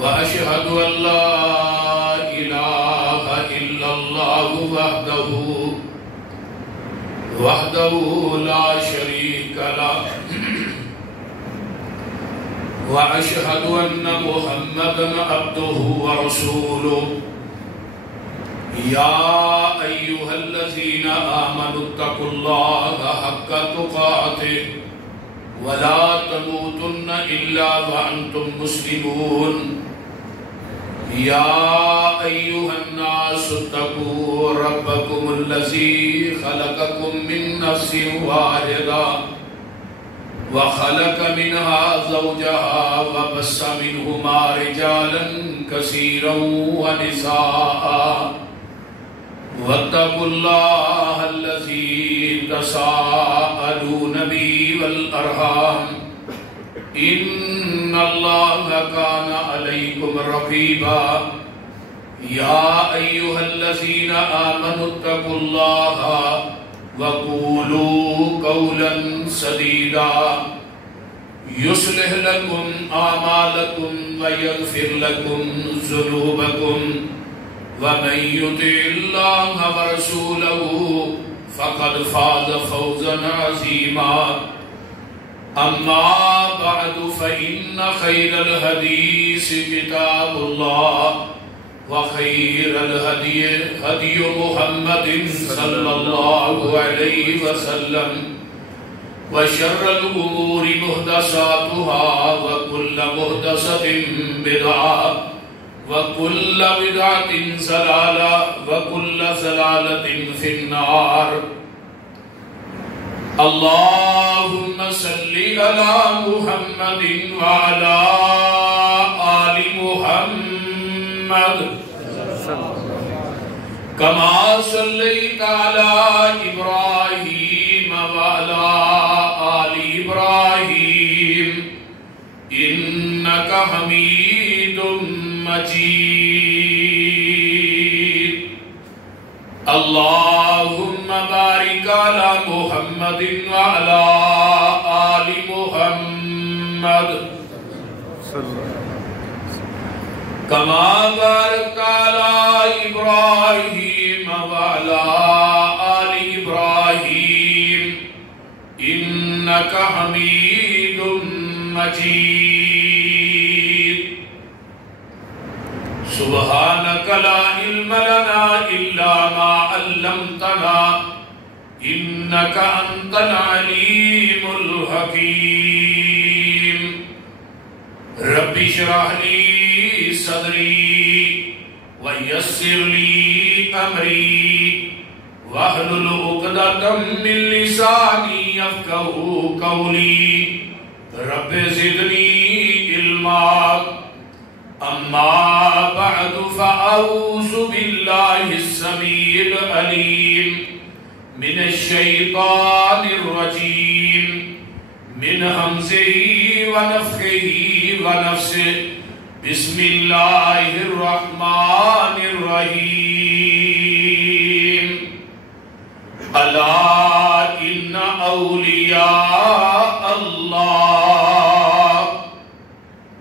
وأشهد أن لا إله إلا الله وحده لا شريك له وأشهد أن محمدا عبده ورسوله يا أيها الذين آمنوا اتقوا الله حق تقاته ولا تموتن إلا وأنتم مسلمون يا أيها الناس اتقوا ربكم الذي خلقكم من نفس واحدة وخلق منها زوجها وبث منهما رجالا كثيرا ونساء واتقوا الله الذي تساءلون به والأرحام إن الله كان عليكم رقيبا يا أيها الذين آمنوا اتقوا الله وقولوا قولا سديدا يصلح لكم أعمالكم ويغفر لكم ذنوبكم ومن يطع الله ورسوله فقد فاز فوزا عظيما أما بعد فإن خير الحديث كتاب الله وخير الهدي هدي محمد صلى الله عليه وسلم وشر الأمور محدثاتها وكل محدثة بدعة وكل بدعة ضلالة وكل ضلالة في النار اللهم صل على محمد وعلى آل محمد كما صليت على إبراهيم وعلى آل إبراهيم إنك حميد مجيد اللهم بارك على محمد وعلى آل محمد كما باركت على إبراهيم وعلى آل إبراهيم إنك حميد مجيد سبحانك لا علم لنا إلا ما علمتنا إنك أنت العليم الحكيم رب اشرح لي صدري ويسر لي أمري واحلل عقدة من لساني يفقهوا قولي رب زدني علما أما بعد فأعوذ بالله السميع العليم من الشيطان الرجيم من همزه ونفخه ونفسه بسم الله الرحمن الرحيم ألا إن أولياء الله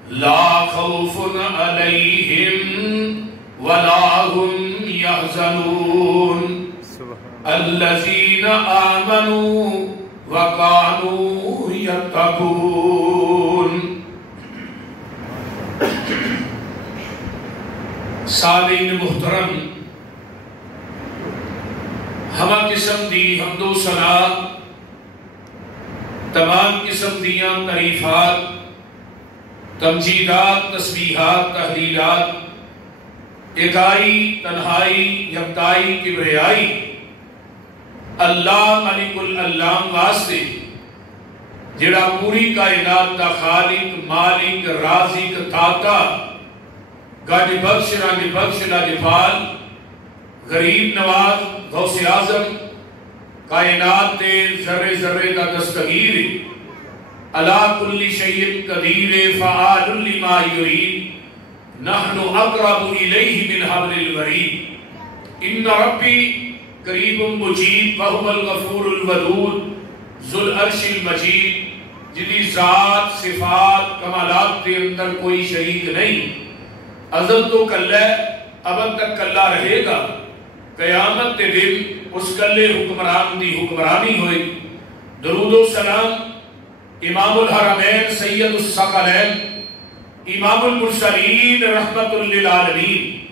لا خوف عليهم ولا هم يحزنون الذين آمنوا وكانوا يتقون سامعین محترم ہمہ قسم دی حمد و ثنا تمام قسم دیاں تعریفات تمجیدات تسبیحات تحلیلات اکائی تنہائی یکتائی کبریائی اللہ ملک العلام واسطے جڑا پوری کائنات دا خالق مالک رازق داتا گاڑی بخش راگی بخش لاجپال غریب نواز غوث اعظم کائنات دے ذرے ذرے دا دستگیر علا کل شیء قدیر فعال لما یرید نحن اقرب الیہ من حبل الورید ان ربی قریب مجید وہو الغفور الودود ذو العرش المجید جنی ذات صفات کمالات کے اندر کوئی شریک نہیں ازل تو کلہ ہے، ابد تک کلہ رہے گا، قیامت کے دن اس کلے حکمران دی حکمرانی ہوئی۔ درود و سلام امام الحرمین سید الثقلین امام المرسلین رحمت للعالمین،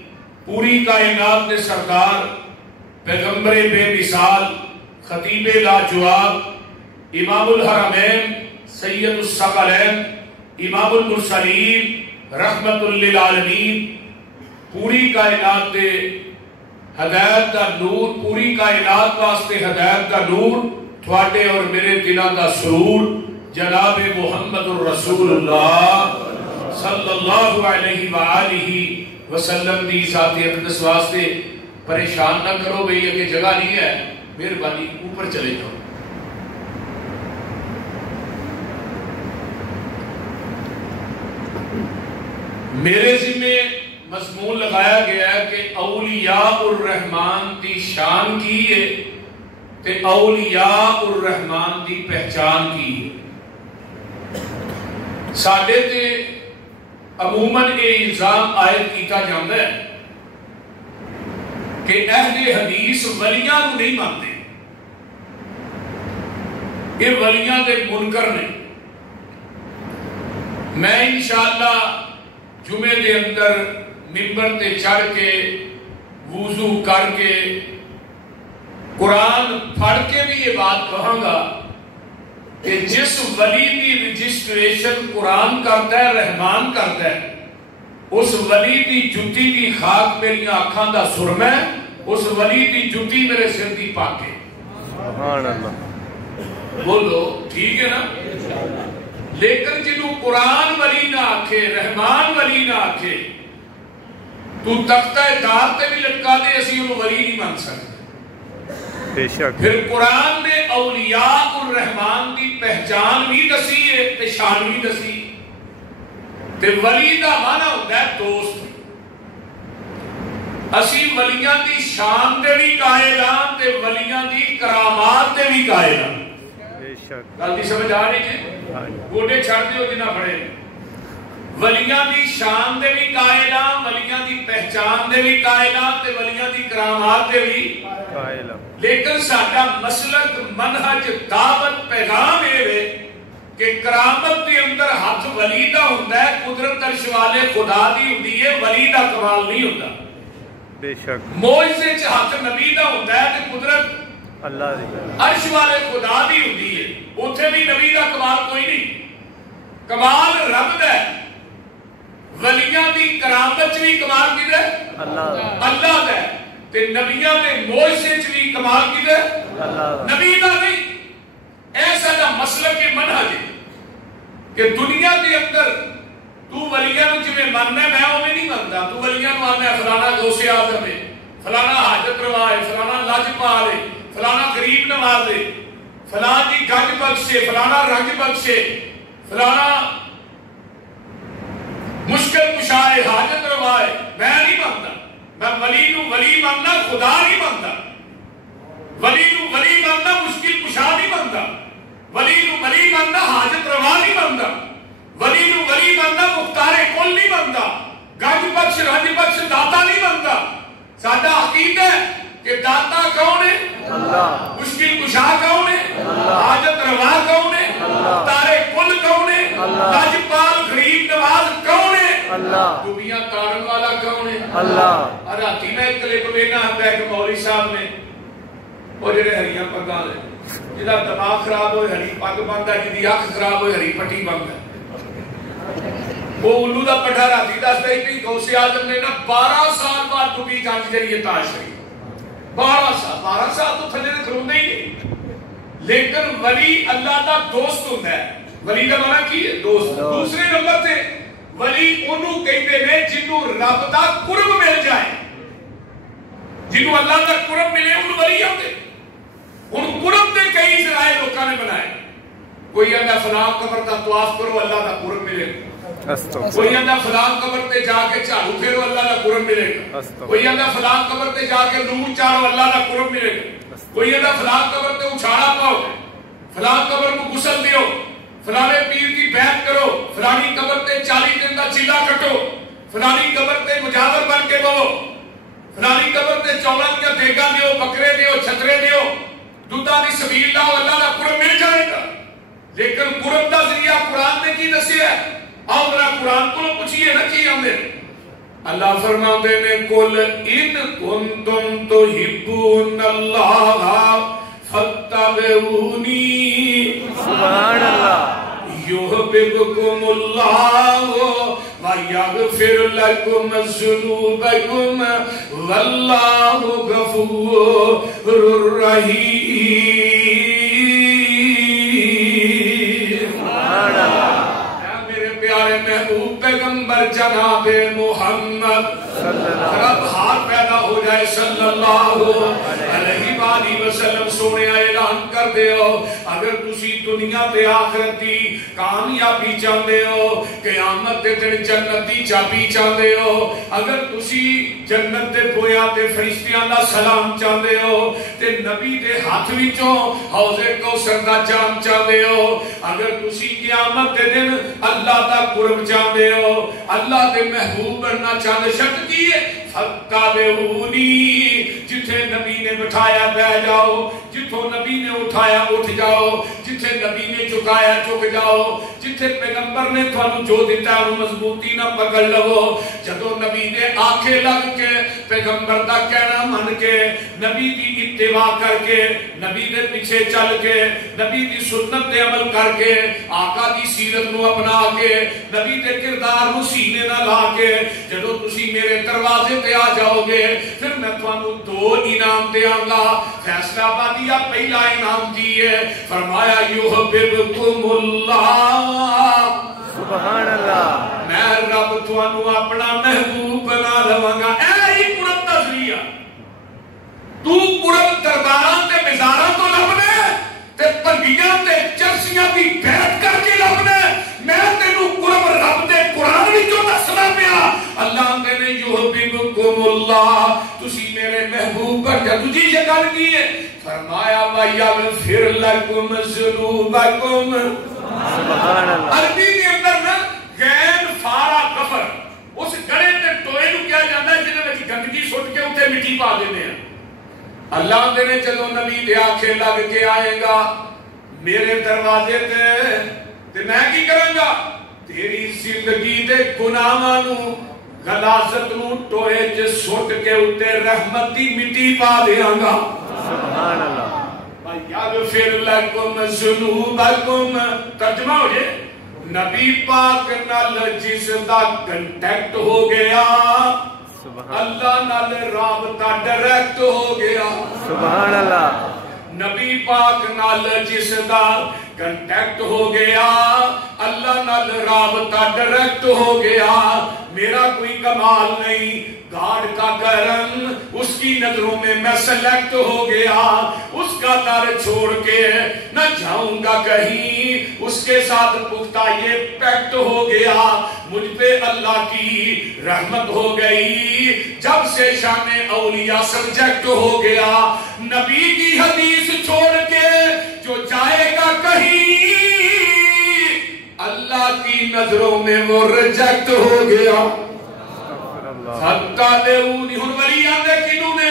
پوری کائنات کے سردار، پیغمبر بے مثال، خطیب لاجواب، امام الحرمین سید الثقلین امام المرسلین رحمت للعالمین، پوری کائنات دے ہدایت کا نور، پوری کائنات واسطے ہدایت کا نور، تھوڑے اور میرے دلوں کا سرور، جناب محمد الرسول اللہ صلی اللہ علیہ وآلہ وسلم دی ذاتی اقدس واسطے پریشان نہ کرو بھئی یہ جگہ نہیں ہے، مہربانی اوپر چلے جاؤ۔ میرے ذمہ مضمون لگایا گیا ہے کہ اولیاء الرحمن دی شان کی ہے تے اولیاء الرحمن دی پہچان کی ہے۔ ساڈے تے عموماً یہ الزام عائد کیتا جاتا ہے کہ اہل حدیث ولیاں کو نہیں مانتے، یہ ولیاں دے منکر نے۔ میں انشاءاللہ جمعے دے اندر منبر تے چڑھ کے وضو کر کے قرآن پڑھ کے بھی یہ بات کہاں گا کہ جس ولی دی رجسٹریشن قرآن کرتا ہے، رحمان کرتا ہے، اس ولی دی جتی دی خاک میری آنکھاں دا سرما ہے، اس ولی دی جتی میرے سر دی پاکے۔ سبحان اللہ، بولو ٹھیک ہے نا؟ لیکن جنہوں قرآن ولی نہ آکھے، رحمان ولی نہ آکھے، تو تختہ دار تے بھی لٹکا دے، اسی انہوں ولی نہیں مان سکتے۔ پھر قرآن نے اولیاء الرحمن دی پہچان بھی دسی ہے تے شان بھی دسی، تے ولی دا معنی ہوتا ہے دوست۔ اسی ولیاں دی شان دے بھی قائل ہاں تے ولیاں دی کرامات دے بھی قائل ہاں۔ گل دی سمجھ آ رہی ہے؟ گوڈے چھڑ دیو جنہ بڑے۔ ولیاں دی شان دے بھی قائل ہاں، ولیاں دی پہچان دے بھی قائل ہاں تے ولیاں دی کرامات دے بھی قائل ہاں۔ لیکن ساڈا مسلک، منہج، دعوت، پیغام ہے کہ کرامت کے اندر ہاتھ ولی دا ہوندا ہے، قدرت عرش والے خدا دی ہوندی ہے، ولی دا کمال نہیں ہوندا۔ بے شک معجزے چ ہاتھ نبی دا ہوندا ہے تے قدرت اللہ دی عرش والے خدا دی ہوندی ہے، اوتھے بھی نبی دا کمال کوئی نہیں۔ کمال رب دا ہے، ولیاں دی کرامت بھی کمال کیدا ہے اللہ دا ہے، تے نبیاں دے معجزے چ بھی کمال کیدا ہے اللہ نبی دا نہیں۔ ایسا دا مسلک کے منہج ہے کہ دنیا کے اندر تو ولیاں نو جویں مننا ہے، میں اوویں نہیں مندا۔ تو ولیاں نو آندا ہے فلانا غوث اعظم ہے، فلانا حاجت روا ہے، فلانا لاجپال ہے، فلانا غریب نواز ہے، فلاں دی گنج بخش ہے، فلانا رنج بخش ہے، فلانا مشکل کشا ہے، حاجت روا ہے۔ میں نہیں مندا، میں ولی نو ولی مننا، خدا نہیں مندا۔ ولی نو ولی مننا، مشکل کشا نہیں مندا۔ ولی نو ولی مننا، حاجت روا نہیں مندا۔ ولی نو ولی مننا، مختار کل نہیں مندا۔ گنج بخش رنج بخش داتا نہیں مندا۔ ساڈا عقیدہ ہے کہ داتا کون ہے؟ اللہ۔ مشکل کشا کون ہے؟ اللہ۔ حاجت روا کون ہے؟ اللہ۔ مختار کل کون ہے؟ اللہ۔ لاجپال غریب نواز کون ہے؟ اللہ۔ دنیا تارن والا کون ہے؟ اللہ۔ راتی میں ایک کلپ ویکھنا ہے کہ مولوی صاحب نے وہ جڑے ہریاں پگاں لے، جہاں دماغ خراب ہوئے ہری پگ بنتا ہے، جی اکھ خراب ہوئے ہری پٹی بنتا ہے۔ وہ الو دا پٹھا راتی دستا ہے کہ غوث اعظم نے نا 12 سال بعد ڈبی گنج جڑی تاج شریف، 12 سال تو تھلے کھلوندے ہی نہیں۔ لیکن ولی اللہ دا دوست ہوتا ہے۔ ولی دا معنی کی ہے؟ دوست۔ دوسرے نمبر تے ولی انہوں کہتے ہیں جنہوں رب دا قرب مل جائے، جنہوں اللہ دا قرب ملے انہوں ولی ہوتے۔ ان قرب دے کئی ذرائع لوکاں نے بنائے۔ کوئی آندا فلاں قبر دا طواف کرو اللہ دا قرب ملے گا، کوئی آندا فلاں قبر تے جا کے جھاڑو پھیرو اللہ دا قرب ملے گا، کوئی آندا فلاں قبر تے جا کے نور چاڑو اللہ دا قرب ملے گا، کوئی آندا فلاں قبر تے اچھاڑا پاؤ، فلاں قبر کو غسل دیو، فلانے پیر کی بیعت کرو، فلانی قبر تے 40 دن دا چلا کٹو، فلانی قبر تے مجاور بن کے بہو، فلانی قبر تے چولاں دیا دیگاں دیو، بکرے دیو، چھترے دیو، دودھاں دی سبیل لاؤ، اللہ دا قرب مل جائے گا۔ لیکن قرب دا ذریعہ قرآن نے کی دسیا ہے؟ آؤ ذرا قرآن کو پوچھیے نا کی آندے۔ اللہ فرماتے نے قل ان کنتم تحبون اللہ فاتبعونی سبحان اللہ یحببکم اللہ ویغفر لکم ذنوبکم واللہ غفور رحیم۔ پیارے محبوب پیغمبر جناب محمد رب ہاتھ پیدا ہو جائے صلی اللہ علیہ وآلہ وسلم سونے اعلان کر دے ہو اگر تسی دنیا تے آخرت دی کامیابی چاہتے ہو قیامت تے دن جنت دی چابی چاہتے ہو اگر تسی جنت تے پویا تے فرشتیاں دا سلام چاہتے ہو تے نبی دے ہاتھ وچوں حوض کوثر دا جام چاہتے ہو اگر تسی قیامت تے دن اللہ دا قرب چاہتے ہو اللہ دے محبوب بننا چاہتے شرط کی ہے فاتبعونی جتھے نبی نے بٹھایا بیٹھ جاؤ جتھوں نبی نے اٹھایا اٹھ جاؤ جتھے نبی نے جھکایا جھک جاؤ جتھے پیغمبر نے تھانوں جو دیتا ہے مضبوطی نہ پکڑ لو جدو نبی نے آنکھیں لگ کے پیغمبر دا کہنا من کے نبی دی اتباع کر کے نبی دے پیچھے چل کے نبی دی سنت دے عمل کر کے آقا دی سیرت نو اپنا کے نبی دے کردار نو سینے نہ لا کے جدو تسی میرے دروازے تے آ جاؤ گے پھر میں تھانوں دو انعام دیاں گا فیصلہ آبادیہ پہلا انعام دیئے فرمایا یحببکم اللہ سبحان اللہ میں رب تھانوں اپنا محبوب بنا لواں گا اے ہی قرب دا ذریعہ تو قرب درباراں تے مزاراں تو لبنے تے پنڈیاں تے چرسیاں دی بیعت کر کے لبنے میں تینوں قرب رب دے قرآن وچوں دسنا پیا اللہ دے نے یحببکم اللہ تسی میرے محبوب پر جا تجھی یہ گل کی ہے فرمایا وَيَغْفِرْ لَكُمْ ذُنُوبَكُمْ سبحان اللہ عربی کے اندر نا غین فارا کفر اس گڑے تے ٹوئے نو کیا جاتا ہے جنہاں وچ گندگی سٹ کے اوتے مٹی پا دینے ہیں اللہ دے نے جدوں نبی دے آنکھیں لگ کے آئے گا میرے دروازے تے میں کی کروں گا تیری زندگی دے گناہاں نو غلاظت نو ٹوئے چ سٹ کے اوتے رحمت دی مٹی پا دیاں گا سبحان اللہ یغفر لکم ذنوبکم ترجمہ ہو جائے نبی پاک نال جس دا کنٹیکٹ ہو گیا اللہ نال رابطہ ڈائریکٹ ہو گیا سبحان اللہ نبی پاک نال جس دا کنٹیکٹ ہو گیا اللہ نال رابطہ ڈائریکٹ ہو گیا میرا کوئی کمال نہیں گاڑ کا گرم اس کی نظروں میں میں سلیکٹ ہو گیا اس کا در چھوڑ کے نہ جاؤں گا کہیں اس کے ساتھ پختہ یہ پیکٹ ہو گیا مجھ پہ اللہ کی رحمت ہو گئی جب سے شان اولیاء سبجیکٹ ہو گیا نبی کی حدیث چھوڑ کے جو جائے گا کہیں اللہ کی نظروں میں وہ ریجیکٹ ہو گیا فاتبعونی ہن ولی آندے کینوں نے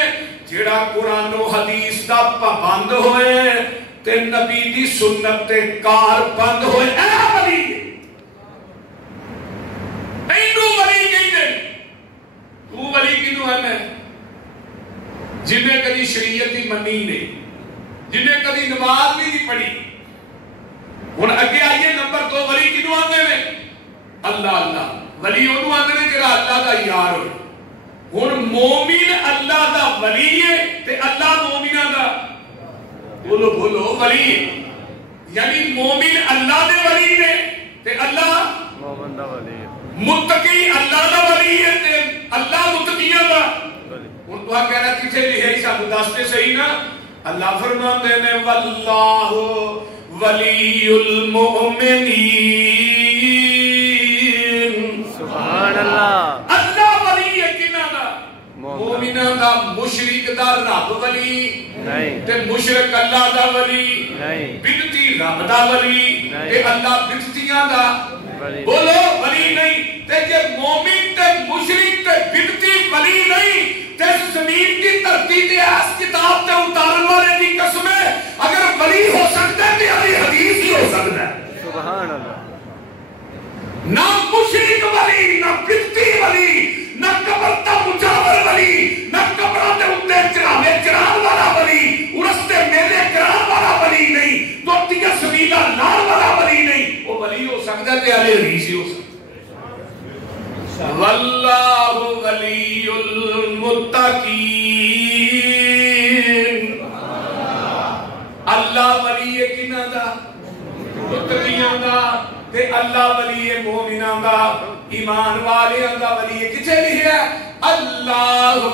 جیڑا قرآن و حدیث دا پابند ہوئے تے نبی دی سنت تے کار بند ہوئے اے ولی اینو ولی کہندے تو ولی کینوں ہے میں جن نے کبھی شریعت دی منی نہیں جن نے کبھی نماز بھی نہیں پڑھی ہن اگے آئیے نمبر 2 ولی کینوں آندے نے اللہ اللہ ولی انہوں آندے نے جڑا اللہ دا یار ہوئے ہن مومن اللہ دا ولی ہے تے اللہ مومنہ دا بولو بولو ولی ہے یعنی مومن اللہ دے ولی نے تے اللہ مومن دا ولی ہے متقی اللہ دا ولی ہے تے اللہ متقیاں دا ہن تو کہنا کتے لکھے سانو دستے صحیح نا اللہ فرماندے نے واللہ ولی المؤمنین سبحان اللہ اللہ ولی ہے کنہ دا مومنہ دا مشرک دا رب ولی نہیں تے مشرک اللہ دا ولی نہیں بدتی رب دا ولی تے اللہ بدتیاں دا ولی بولو ولی نہیں تے جے مومن تے زمین کی دھرتی تے اس کتاب تے اتارن والے دی قسم ہے اگر ولی ہو سکتا ہے تے علی حدیث ہی ہو سکتا ہے سبحان اللہ نہ مشرک ولی نہ بدعتی ولی نہ قبر تا مجاور ولی نہ قبر تے اوتے چڑھاوے چڑھان والا ولی ارستے میلے کران والا ولی نہیں توتیاں سبیلا لان والا ولی نہیں وہ ولی ہو سکتا ہے تے علی حدیث ہی ہو سکتا ہے واللہ ولی المتقین اللہ ولی ہے کنہ دا متقیاں دا تے اللہ ولی ہے مومناں دا ایمان والیاں دا ولی ہے کتے لکھا ہے اللہ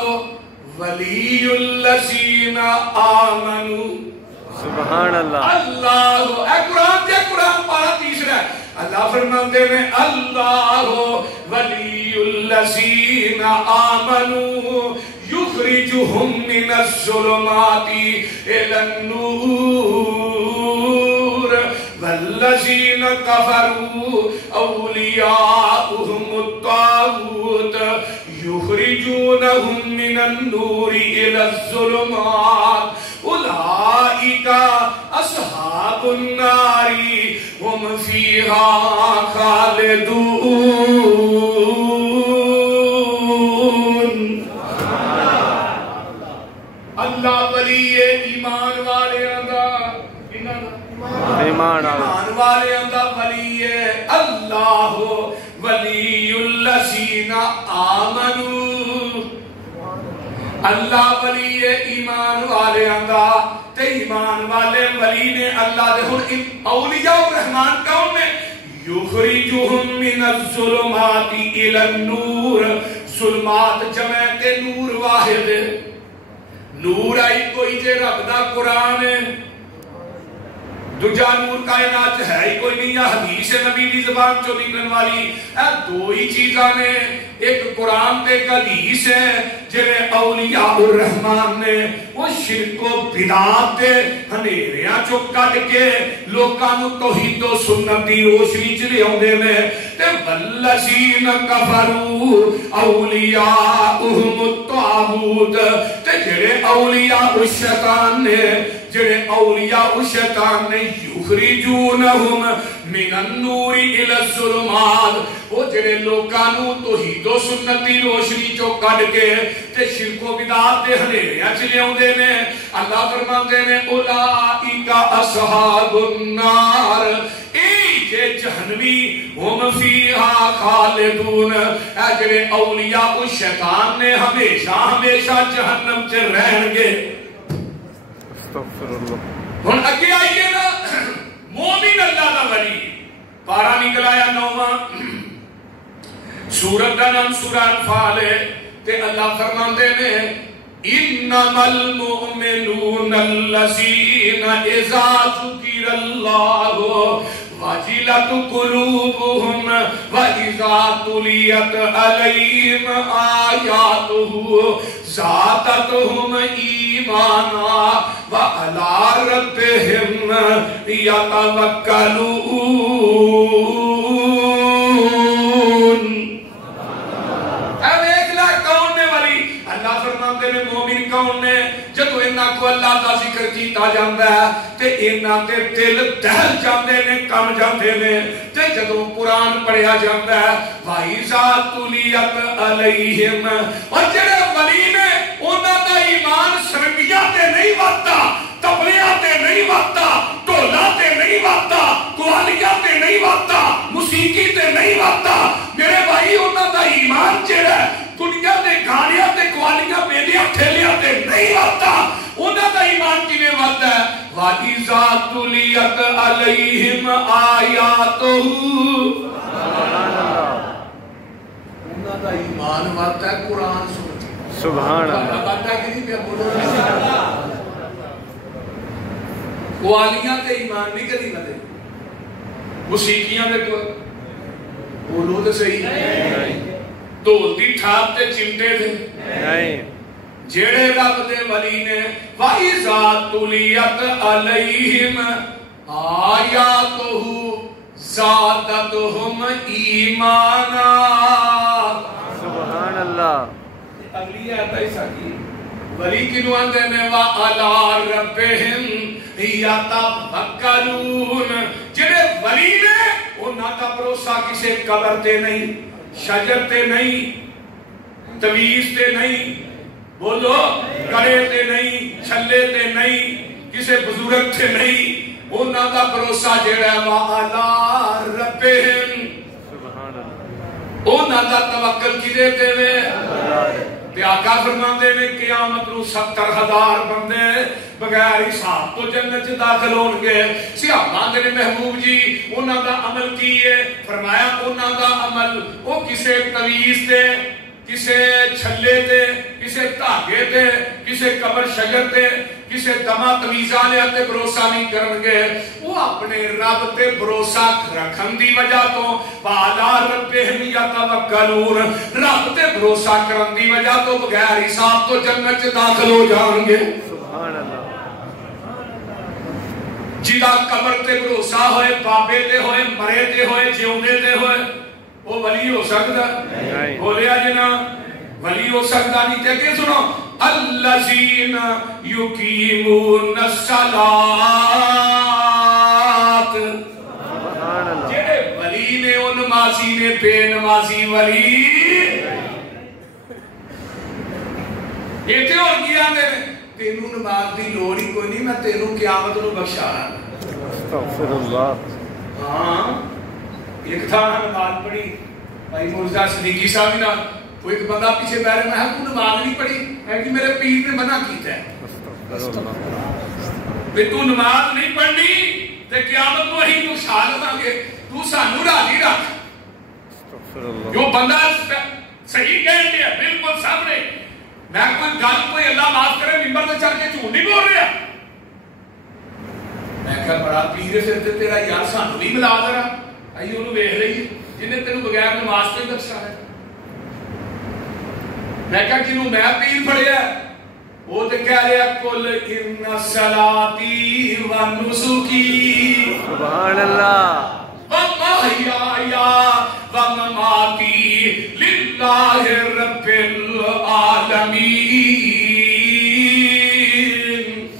ولی الذین آمنوا سبحان اللہ اللہ اے قرآن پارا تیسرا ہے اللہ فرماتے ہیں اللہ ولی الذین آمنوا یخرجہم من الظلمات الی النور والذین کفروا اولیاؤہم الطاغوت یخرجونہم من النور الی الظلمات اولئک اصحاب النار ہم فیہا خالدون اللہ ولی ایمان والے دا ایمان والے دا ولی اللہ ولی الذین آمنوا اللہ ولی ایمان والے دا تے ایمان والے ولی نے اللہ دے ہن اولیاء الرحمن کون نے یخرجہم من الظلمات الی النور ظلمات جمع تے نور واحد نور آئی کوئی جے رب دا قرآن ہے دوجا نور کائنات ہے ہی کوئی نہیں یا حدیث نبی دی زبان چو نکلن والی اے دو ہی چیزاں نے ایک قرآن تے ایک حدیث ہے جنہیں اولیاء الرحمن نے وہ شرک و بدعات تے ہنیریاں چو کٹ کے لوکانو توحید و سنت دی روشنی چلے ہوندے میں تے والذین کفروا اولیاؤہم الطاغوت تے جڑے اولیاء الشیطان نے جڑے اولیاء الشیطان نے یخرجونہم من النور الی الظلمات وہ جڑے لوکانو توحید و سنت دی روشنی چو کٹ کے تے شرک و بدعات تے ہنیریاں چلے ہوندے نے اللہ فرماتے ہیں اولئک اصحاب النار کہ جہنمی ہم فیہا خالدون اے جڑے اولیاء الشیطان نے ہمیشہ ہمیشہ جہنم سے رہن گے استغفر اللہ ہن اگے آئیے نا مومن اللہ دا ولی پارا نکلایا نوواں سورت دا نام سورہ انفال ہے تے اللہ فرماندے نے انما المؤمنون الذین اذا ذکر اللہ وجلت قلوبهم وإذا تليت عليهم آياته زادتهم إيمانا وعلى ربهم يتوكلون اللہ فرماتے ہیں مومن کون نے جدو انہاں کو اللہ دا ذکر کیتا جاندا ہے تے انہاں دے دل دہل جاندے نے کم جاندے نے تے جدو قرآن پڑھیا جاندا ہے وَإِذَا تُلِيَتْ عَلَيْهِمْ اور جڑے ولی نے انہاں دا ایمان سرنگیاں تے نہیں واتتا تبلیاں تے نہیں واتتا ڈھولا تے نہیں واتتا قوالیاں تے نہیں واتتا موسیقی تے نہیں واتتا میرے بھائی انہاں دا ایمان جڑا ہے دنیا دے گاڑیاں تے قوالیاں بیلیاں ٹھیلیاں تے نہیں واتتا انہاں دا ایمان کیویں واتتا ہے وَإِذَا تُلِيَتْ عَلَيْهِمْ آيَاتُهُ انہاں دا ایمان واتتا ہے قرآن سن سبحان اللہ واتتا کہ نہیں پیا بولو قوالیاں تے ایمان نہیں کدی نہ دے موسیقیاں دے بولو تے صحیح ڈھول دی ٹھاپ تے چمٹے تھے نہیں جڑے رب دے ولی نے وَإِذَا تُلِيَتْ عَلَيْهِمْ آيَاتُهُ زَادَتْهُمْ إِيمَانًا سبحان اللہ اگلی آیت ایسا کی ولی کنو آندے نے وَعَلَىٰ رَبِّهِمْ يَتَوَكَّلُونَ جڑے ولی نے انہاں دا بھروسہ کسے قبر تے نہیں، شجر تے نہیں، تویز تے نہیں، بولو کرے تے نہیں، چھلے تے نہیں، کسے بزرگ تے نہیں، انہاں دا بھروسہ جڑا وَعَلَىٰ رَبِّهِمْ انہاں دا توکل کدے تے وے تے آقا فرماندے نے قیامت نو 70,000 بندے بغیر حساب تو جنت داخل ہون گے. صحابہ نے محبوب جی انہاں دا عمل کی ہے؟ فرمایا انہاں دا عمل او کسے تویز تے، کسے چھلے تے، کسے دھاگے تے، کسے قبر شجر تے، کسے دما تویزاں لے تے بھروسہ نہیں کرن گے. وہ اپنے رب تے بھروسہ رکھن دی وجہ تو وَعَلَىٰ رَبِّهِمْ يَتَوَكَّلُونَ رب تے بھروسہ کرن دی وجہ تو بغیر حساب تو جنت داخل ہو جان گے. سبحان اللہ. جدا قبر تے بھروسہ ہوئے، بابے تے ہوئے، مرے تے ہوئے، جیوندے تے ہوئے، وہ ولی ہو سکتا بولیا جنا ولی ہو سکتا نہیں. کہتے ہیں سنو الذین یقیمون الصلاۃ جڑے ولی نے وہ نمازی نے بے نمازی ولی ایتھے اور کیا نے تینوں نماز دی لوڑ ہی کوئی نہیں، میں تینوں قیامت نو بخشانا. استغفر اللہ. ہاں ایک تھا نماز پڑھی بھائی مرزا صدیقی صاحب نے وہ ایک بندہ پیچھے بیٹھ رہا ہے تو نماز نہیں پڑھی ہے کہ میرے پیر نے منع کیتا ہے کہ تو نماز نہیں پڑھنی تے قیامت کو ہی تو شال ہوں گے تو سانو راضی رکھ. جو بندہ صحیح کہہ دیا بالکل سامنے میں کوئی گل کوئی اللہ معاف کرے ممبر تے چڑھ کے جھوٹ نہیں بول رہا. میں کہا بڑا پیر ہے پھر تیرا یار سانو بھی ملا ذرا آئی انہوں ویکھ لئی جن نے تینوں بغیر نماز تو بخشا ہے. میں کہا جنہوں میں پیر پڑھیا وہ تو کہہ رہا کل ان صلاتی و نسکی سبحان اللہ و محیای و مماتی للہ رب العالمین.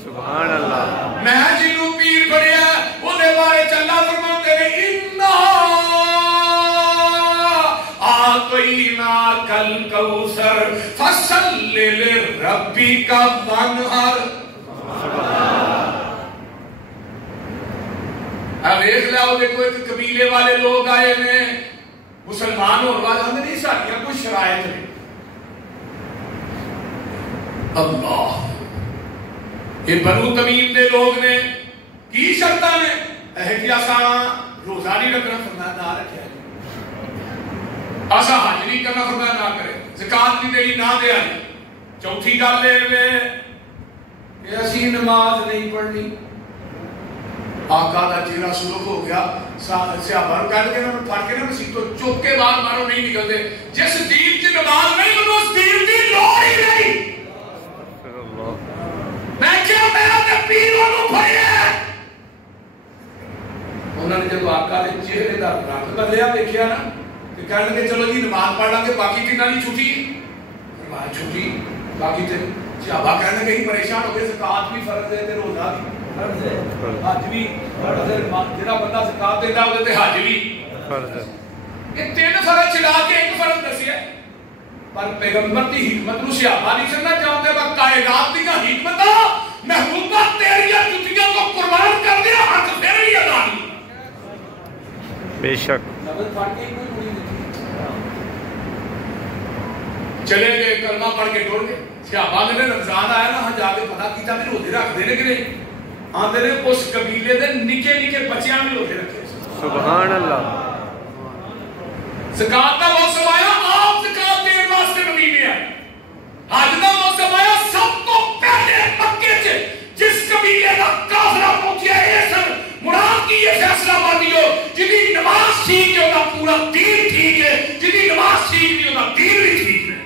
سبحان اللہ. میں جنہوں پیر پڑھیا وہ دے بارے چلا فرماتے ہیں اِنَّا آتَيْنَاكَ الْكَوْثَرَ فَصَلِّ لِرَبِّكَ وَانْحَرْ. اب دیکھ لو دیکھو ایک قبیلے والے لوگ آئے ہیں مسلمان اور والے ہم نہیں ساتھیاں کچھ شرائط ہیں. اللہ یہ بنو تمیم دے لوگ نے کی شرطاں نے اہدیہ ساں روزہ نہیں رکھنا فرمایا نہ رکھے، ایسا حج نہیں کرنا فرمایا نہ کرے، زکات نہیں دینی نہ دے آئی. چوتھی گل یہ کہ اسی نماز نہیں پڑھنی. آقا دا چہرہ سرخ ہو گیا. صحابہ کہہ کے نا پھڑ کے نا مسیح تو چوک کے بعد مارو نہیں نکلتے. جس دین کی نماز نہیں انہوں اس دین کی لوڑ ہی نہیں. میں کیا میرا تے پیروں نو پھڑیا انہوں نے جب آقا دے چہرے دا رنگ بدلیا دیکھیا نا کہ کہنے کہ چلو جی نماز پڑھ لیں گے باقی تینوں نہیں چھٹی نماز چھٹی باقی تے صحابہ کہنے کہ ہی پریشان ہو گئے زکات بھی فرض ہے تے روزہ بھی فرض ہے حج بھی فرض ہے جڑا بندہ زکات دیندا او تے حج بھی فرض ہے. یہ تین فرض چلا کے ایک فرض دسیا پر پیغمبر دی حکمت نو صحابہ نہیں سمجھنا چاہتے وہ کائنات دی حکمت محبوبہ تیری جتیاں کو قربان کر دیا حق پھر ہی ادا نہیں. بے شک چلے گئے کلمہ پڑھ کے ٹوڑ گئے. صحابہ نے رمضان آیا نا ہاں جا کے پتہ کیتا بھی روزے رکھ دینے کہ نہیں آندے نے اس قبیلے دے نکے نکے بچیاں بھی روزے رکھے. سبحان اللہ. زکات دا موسم آیا آپ زکات دین واسطے مدینے آئے. حج دا موسم آیا سب تو پہلے مکے چ جس قبیلے دا کافرہ پہنچیا ہے سر مراد کی یہ فیصلہ بندی ہو جدی نماز ٹھیک ہے انہا پورا دین ٹھیک ہے جدی نماز ٹھیک نہیں انہا دین بھی ٹھیک ہے.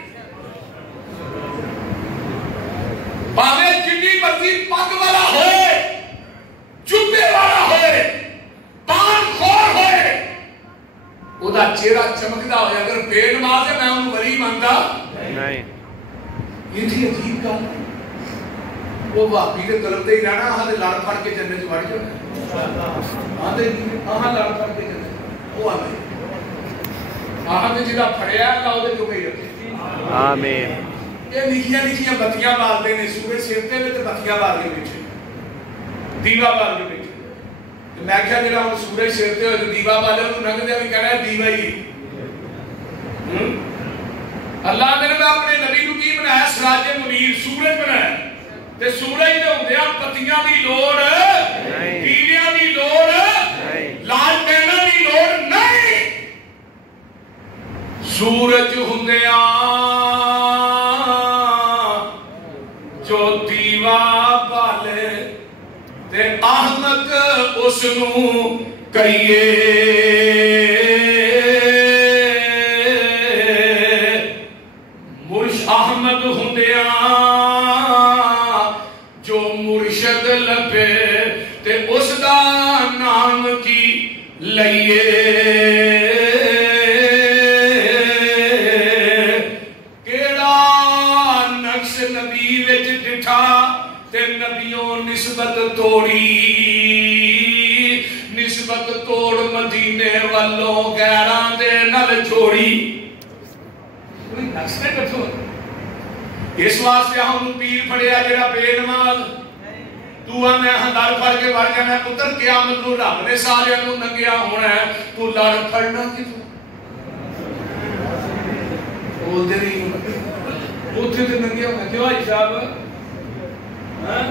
باوے جدی مرضی پگ والا ہوئے جبے والا ہوئے پان خور ہوئے وہ دا چہرہ چمکدا ہوئے اگر بے نماز ہے میں انہوں ولی مانتا نہیں. یہ تھی عجیب گل وہ بھابی کے طلب تے ہی رہنا آہاں دے لڑ پھڑ کے جنت چ وڑ جانا آہاں دے آہاں لڑ پھڑ کے جنت وہ آندے آہاں دے جدا پھڑیا اللہ او دے جو ہی رکھے آمین یہ نکھیاں نکھیاں بتیاں بال دے نے سورج سرتے نے تے بتیاں بال کے پیچھے دیوا بال کے پیچھے میں کہا جڑا ہن سورج سرتے ہوئے تے دیوا بالے نوں رنگ دے بھی کہنا ہے دیوا ہی اللہ نے اپنے نبی کو کی بنایا سراج منیر سورج بنایا تے سورج دے ہوندیاں بتیاں دی لوڑ دیویاں دی لوڑ لالٹیناں دی لوڑ نہیں سورج ہوندیاں جو دیوا بالے تے احمد اس نوں کہیے احمد ہوندیاں جو مرشد لبے تے اس دا نام کی لئیے کیڑا نقش نبی وچ ڈٹھا تے نبیوں نسبت توڑی نسبت توڑ مدینے والوں غیراں دے نال چھوڑی کوئی نقش نے کٹھو اس واسطے ہم پیر پڑیا جڑا بے نماز تو میں ہندار پھڑ کے مر جانا پتر قیامت نو رب نے سارے نو ننگیا ہونا ہے تو لڑ پھڑنا کتوں بول دے نہیں اوتھے تے ننگیا ہونا کیوں بھائی صاحب ہاں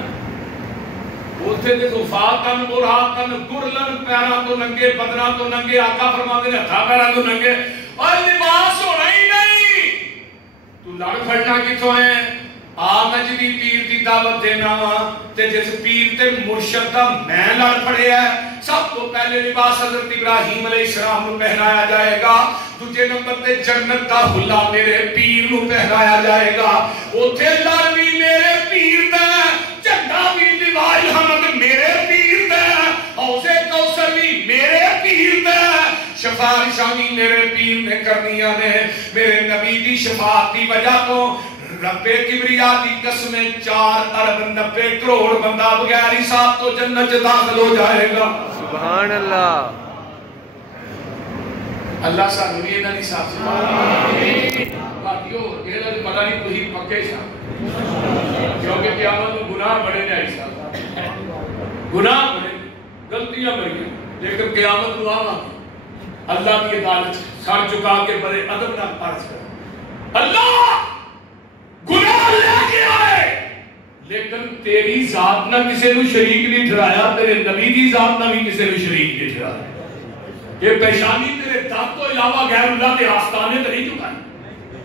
اوتھے تے وفاتن برہاتن گرلن پیراں تو ننگے بدراں تو ننگے آقا فرماندے نے ہتھاں پیراں تو ننگے اور لباس ہونا ہی نہیں تو لڑ پھڑنا کتوں ہے آمجدی پیر دی دعوت دینا تے جس پیر تے مرشد دا میں لڑ پھڑیا ہے سب کو پہلے لباس حضرت ابراہیم علیہ السلام نو پہنایا جائے گا دوسرے نمبر تے جنت دا حلہ میرے پیر نو پہنایا جائے گا اوتھے لڑ بھی میرے پیر دا جھنڈا بھی دیوار حمد میرے پیر دا حوض کوثر بھی میرے پیر دا شفاعت بھی میرے پیر نے کرنیاں نے میرے نبی دی شفاعت دی وجہ تو رب کبریا دی قسمیں 4 ارب 90 کروڑ بندہ بغیر حساب تو جنت داخل ہو جائے گا سبحان اللہ اللہ سانو بھی انہاں دی ساتھ آمین بھائیو یہ لگ پتہ نہیں کوئی پکے شاہ کیونکہ قیامت میں گناہ بڑے نے ایسا گناہ بڑے غلطیاں بڑی لیکن قیامت میں آواں اللہ کی عدالت سر چکا کے بڑے ادب نہ عرض کر اللہ گناہ لے کے آئے لیکن تیری ذات نہ کسی نو شریک نہیں ٹھہرایا تیرے نبی دی ذات نہ بھی کسی نو شریک نہیں ٹھہرایا یہ پیشانی تیرے دم تو علاوہ غیر اللہ کے آستانے تے نہیں چکائے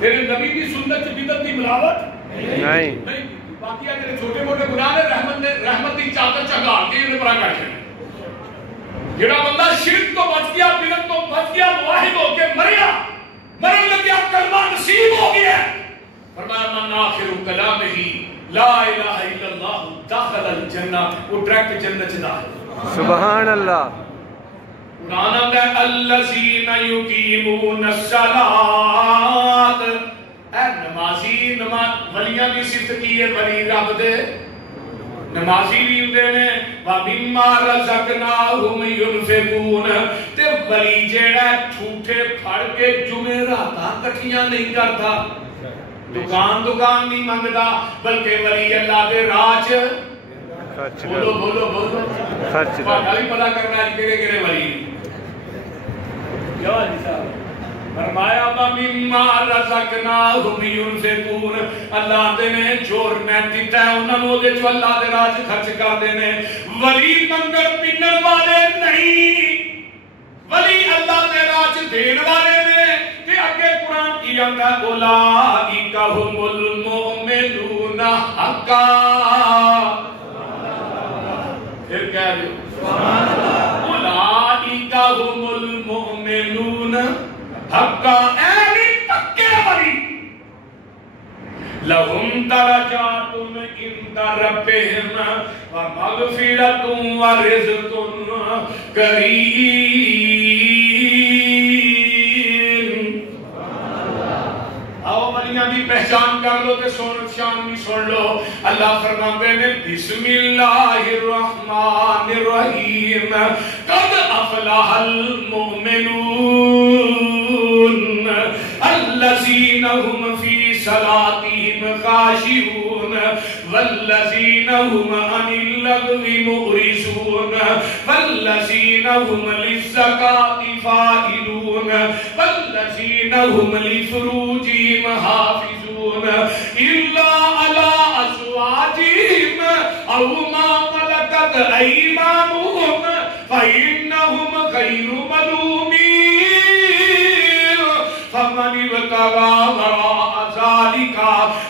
تیرے نبی دی سنت بدعت دی ملاوٹ نہیں باقی تیرے چھوٹے موٹے گناہ نے رحمت دی چادر چگا کے انہیں پرا کر کے جڑا بندہ شرک تو بچ گیا بدعت تو بچ گیا واحد ہو کے مریا مرن لگیا کلمہ نصیب ہو گیا فرمایا من آخر کلامہ لا الہ الا اللہ داخل الجنہ وہ ڈائریکٹ جنت داخل سبحان اللہ قرآن آتا ہے الذین یقیمون الصلاۃ اے نمازی ولیاں بھی صفت کی ہے ولی رب دے نمازی بھی ہوندے نے وَمِمَّا رَزَقْنَاهُمْ يُنْفِقُونَ تے ولی جیڑا ٹھوٹے پھڑ کے جمعراتاں کٹھیاں نہیں کرتا دکان نہیں منگدا بلکہ ولی اللہ دے راج بولو بولو بولو خرچ بھی پتا کرنا ہے کہڑے کہڑے ولی کیا جی صاحب فرمایا وَمِمَّا رَزَقْنَاهُمْ يُنْفِقُونَ اللہ دے نے جور میں دیتا ہے انہاں نوں دے جو اللہ دے راج خرچ کر دے نے ولی منگر پنن والے نہیں ولی اللہ دے راج دین والے نے کہ اگے قرآن کی آندا اولئک هم المؤمنون حقا پھر کہہ دو سبحان اللہ اولئک هم المؤمنون حقا اے پکے ولی لهم درجات عند ربهم ومغفرة ورزق کریم آؤ ولیاں دی پہچان کر لو تے سن شان بھی سن لو. اللہ فرماندے نے بسم اللہ الرحمن الرحیم قد افلح المؤمنون الذین هم فی صلاتهم خاشعون والذین هم عن اللغو معرضون والذین هم للزکاة فاعلون والذین هم لفروجهم حافظون الا علی ازواجهم او ما ملکت ایمانهم فإنهم غیر ملومین فمن ابتغى وراء ذلك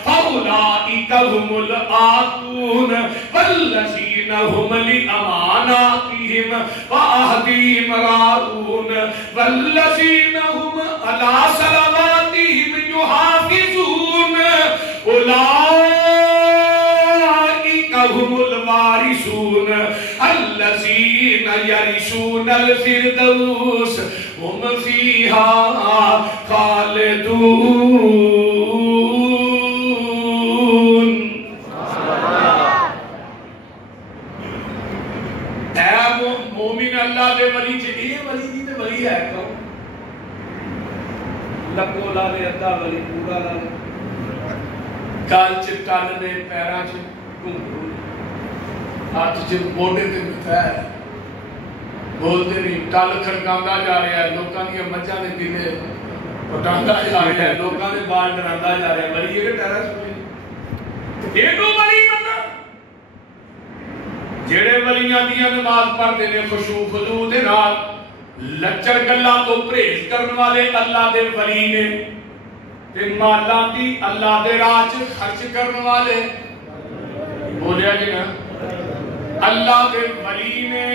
فأولئك هم العادون والذين هم لأماناتهم وعهدهم راعون والذين هم على صلواتهم يحافظون أولئك هم الوارثون الذين يرثون الفردوس هم فيها خالدون. اے مومن اللہ دے ولی چ اے ولی دی تے ولی ہے کون؟ لکو لا لے ادا ولی پورا لا لے کال چ کال دے پیراں چ گھنگرو ہاتھ چ موڈے تے مٹھا ہے بولتے نہیں کل کھڑکاندا جا رہا ہے لوکاں دی مجھاں دے پینے پٹاندا جا رہا ہے لوکاں دے بال ڈراندا جا رہا ہے ولی یہ ٹیرا سوئی اینو ولی بننا جڑے ولیاں دیاں نماز پڑھدے نے خشوع خضوع دے نال لچر گلاں تو پرہیز کرن والے اللہ دے ولی نے تے مالاں دی اللہ دے راہ چ خرچ کرن والے بولیا جی نا اللہ دے ولی نے.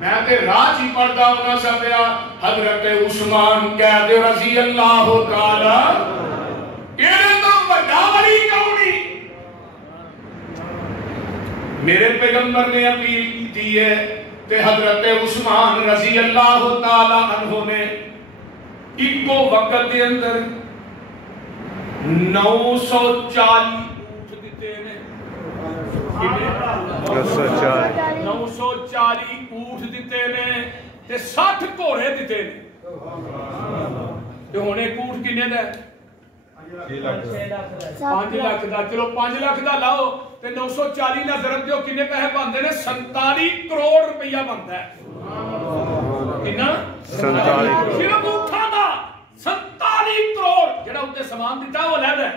میں تے راج ہی پڑھتا ہونا سا پیا حضرت عثمان قید رضی اللہ تعالی یہ تو بڑا ولی کونی. میرے پیغمبر نے اپیل کی تھی ہے تے حضرت عثمان رضی اللہ تعالی عنہ نے ایک وقت دے اندر 940 اونٹ دیتے ہیں 940 اونٹ دیتے نے تے 60 گھوڑے دیتے نے تے ہن ایک اونٹ کنے دا 5 لاکھ دا. چلو 5 لاکھ دا لاؤ تے 940 نہ ضرب دیو کنے پیسے بندے نے 47 کروڑ روپیہ بنتا ہے. کنا 47 صرف اونٹاں دا 47 کروڑ جڑا اوتے سامان دتا وہ لے ہے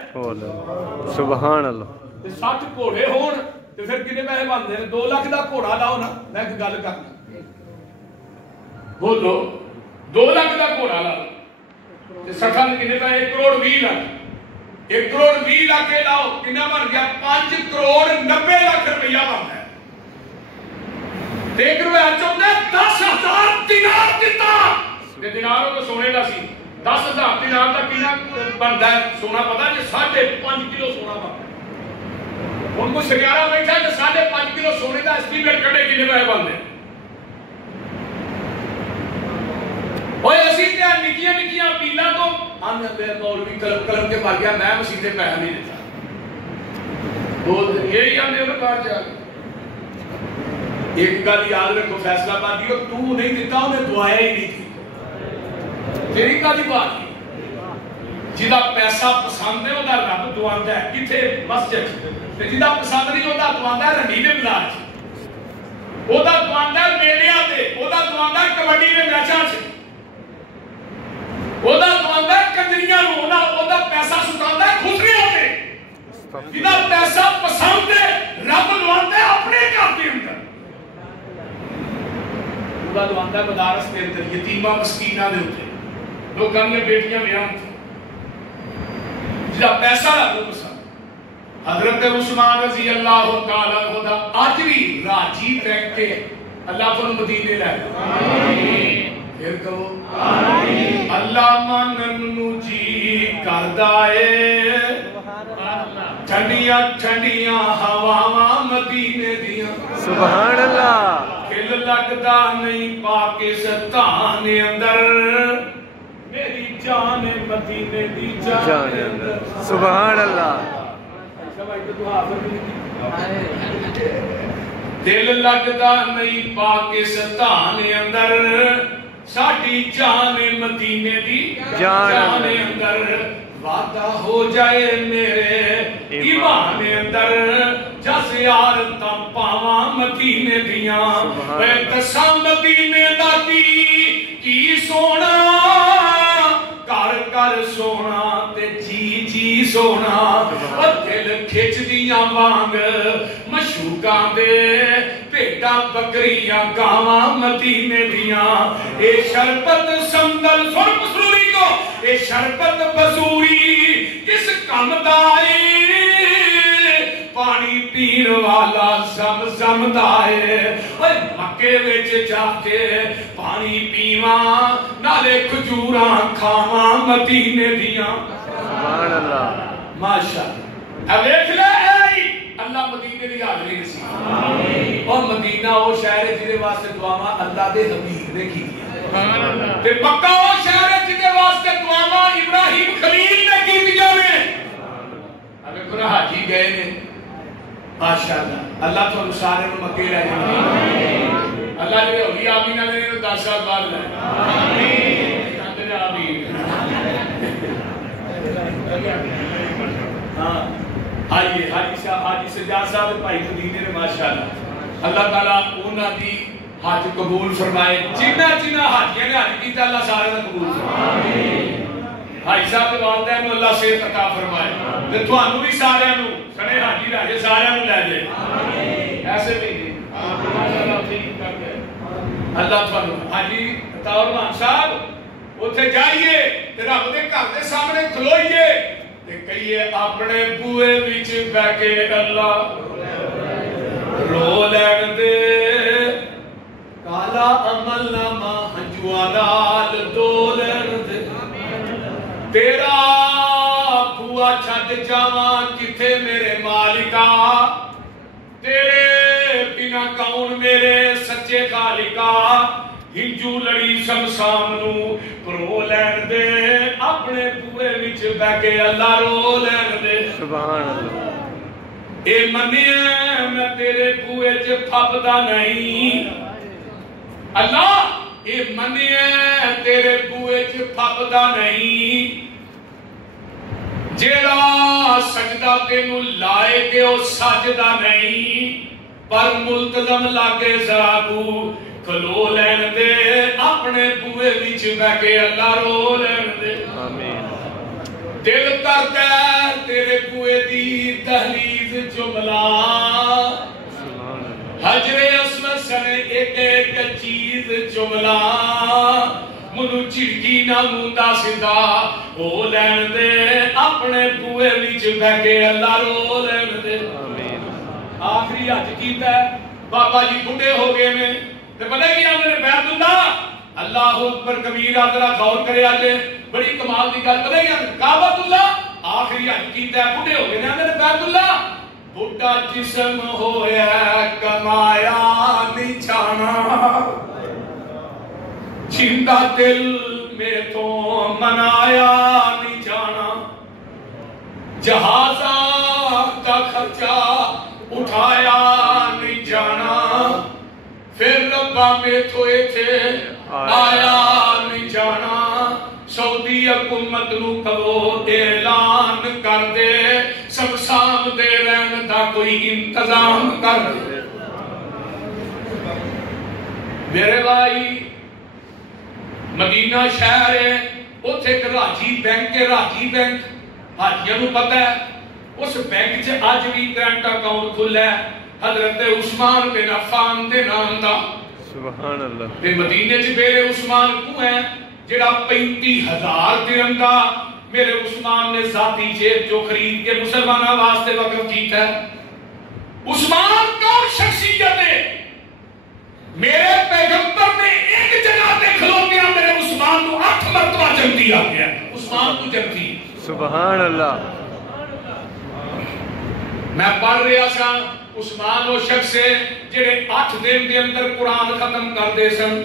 سبحان اللہ. تے 60 گھوڑے ہون تے پھر کنے پیسے بنتے ہیں 2 لاکھ دا گھوڑا لاؤ نا. میں ایک گل کرنا بولو 2 لاکھ دا گھوڑا لاؤ تے 60 دے کنے پیسے 1 کروڑ 20 لاکھ 1 کروڑ 20 لاکھ لاؤ کنا بن گیا 5 کروڑ 90 لاکھ روپیہ بنتا ہے. ایک روپیہ چاہتا ہے 10,000 دینار دیتا تے دیناروں تو سونے دا سی 10,000 دینار دا کنا بنتا ہے سونا پتا جی 5.5 کلو سونا بنتا ہے. ان کو سگیارہ بیٹھا ہے کہ 5.5 کلو سونے دا اسٹیمیٹ کٹے کنے پہ بندے اوہ اسی تے نکیاں نکیاں پیلا تو آنے بے مولوی کلم کے پا گیا میں مسیحے پیسہ نہیں دیتا بول یہی آنے انہوں کہا جا ایک گل یاد رکھو فیصلہ بات دیو تو نہیں دیتا انہیں دعائیں ہی نہیں تھی تیری کا دی بات کی جیدہ پیسہ پسند ہے وہ دا رب دعاندہ ہے کتھے مسجد جیدہ پسند نہیں وہ دا دعاندہ ہے رنڈینے بلار چھے وہ دا دعاندہ ہے میلے آتے وہ دا دعاندہ ہے کبڈی میں میچان چھے وہ دا دعاندہ ہے کنجریاں رونا وہ دا پیسہ سکاندہ ہے خسری ہوتے جیدہ پیسہ پسند ہے رب دعاندہ ہے اپنے کارتے اندر وہ دا دعاندہ ہے مدارس کے اندر یتیمہ مسکینہ دے ہوتے لوگاں نے بیٹیاں بیان تھے جیدہ پیسہ رکھو پسند حضرت عثمان رضی اللہ تعالیٰ خدا آج بھی راجی رکھ کے اللہ پر مدینے لائے پھر کہو اللہ مننو جی کردائے ٹھنڈیاں ٹھنڈیاں ہواواں مدینے دیاں سبحان اللہ. کھل لگدا نہیں پاکستان اندر میری جان مدینے دی جان اندر سبحان اللہ دل لگدا نہیں پاکستان اندر ساڈی جان مدینے دی جان اندر وعدہ ہو جائے میرے ایمان اندر جس یار تا پاواں مدینے دیاں اے دساں مدینے دا کی سونا کر کر سونا تے جی جی سونا او دل کھچ دیاں وانگ مشوقاں دے پیٹا بکریاں گاواں مدینے دیاں اے شربت سمندر سن مسروری کو اے شربت بزوری کس کم دائی پانی پین والا زم زم دائے مکے وچ جا کے پانی پیواں نالے کھجوراں کھاواں مدینے دیاں سبحان اللہ ماشاءاللہ اب دیکھ لے اللہ مدینے دی حاضری نصیب آمین اور مدینہ وہ شہر ہے جدے واسطے دعاواں اللہ دے حبیب نے کی سبحان اللہ تے مکہ وہ شہر ہے جدے واسطے دعاواں ابراہیم خلیل نے کیتیاں نے اگر کوئی حاجی گئے نے ماشاءاللہ اللہ تو سارے نو مکے لے جائے اللہ جڑے ہولی آمینہ نے 10 سال بعد لے آمین آمین ہاں آئیے حاجی سجاد صاحب بھائی مدینے نے ماشاءاللہ اللہ تعالیٰ انہاں دی حج قبول فرمائے جنہ حاجیاں نے حج کیتا اللہ سارے دا قبول فرمائے حاجی صاحب دے والدین نو اللہ صحت عطا فرمائے تے تھانوں بھی سارے نو سنے حاجی راجے سارے نو لے جائے ایسے بھی اللہ تھانوں حاجی عطا صاحب اوتھے جائیے تے رب دے گھر دے سامنے کھلوئیے تے کہیے اپنے بوئے وچ بیٹھ کے اللہ رو لین دے کالا عمل نامہ ہنجواں نال دو لین دے تیرا بوا چھڈ جاواں کتے میرے مالکا تیرے بنا کون میرے سچے خالقا ہنجو لڑی شمشان نو رو لین دے اپنے بوئے وچ بیٹھ کے اللہ رو لین دے سبحان اللہ اے منیا میں تیرے بوئے چ پھبدا نہیں اللہ اے منیا تیرے بوئے چ پھبدا نہیں جیڑا سجدہ تینو لائے کہ او سجدہ نہیں پر ملتزم لاگے ذرا تو کھلو لین دے اپنے بوئے وچ بیٹھ کے اللہ رو لین دے آمین دل کرتا ہے تیرے بوئے دی دہلیز جملہ حجر اسود سنے ایک ایک چیز جملہ منو چڑکی نہ موندا سدا ہو لین دے اپنے بوئے وچ بیٹھ کے اللہ رو لین دے آمین آخری حج کیتا ہے بابا جی بڑھے ہو گئے میں تے پتہ کیا میں بیت اللہ اللہ اکبر کبیرہ ذرا غور کرے آج بڑی کمال دی گل پتہ کیا کعبۃ اللہ آخری حج کیتا ہے بڑھے ہو گئے نے بیت اللہ بڑھا جسم ہویا کمایا نہیں چھانا چھندا دل میں تو منایا نہیں جانا جہازہ کا خرچہ اٹھایا نہیں جانا پھر ربا میں تھوئے تھے آیا نہیں جانا سعودی حکومت نو کہو اعلان کر دے سب سام دے رہن دا کوئی انتظام کر دے میرے بھائی مدینہ شہر ہے اوتھے ایک راجی بینک ہے راجی بینک حاجیاں نو پتہ ہے اس بینک چ اج بھی کرنٹ اکاؤنٹ کھلا ہے حضرت عثمان بن عفان دے نام دا سبحان اللہ تے مدینے چ میرے عثمان کو ہے جڑا 35,000 درہم دا میرے عثمان نے ذاتی جیب جو خرید کے مسلمانوں واسطے وقف کیتا ہے عثمان کون شخصیت ہے میرے پیغمبر نے ایک جگہ تے کھلوتیاں میرے عثمان کو 8 مرتبہ جنتی آ گیا عثمان کو جنتی سبحان اللہ میں پڑھ رہا سا عثمان وہ شخص ہے جڑے 8 دن دے اندر قرآن ختم کر دے سن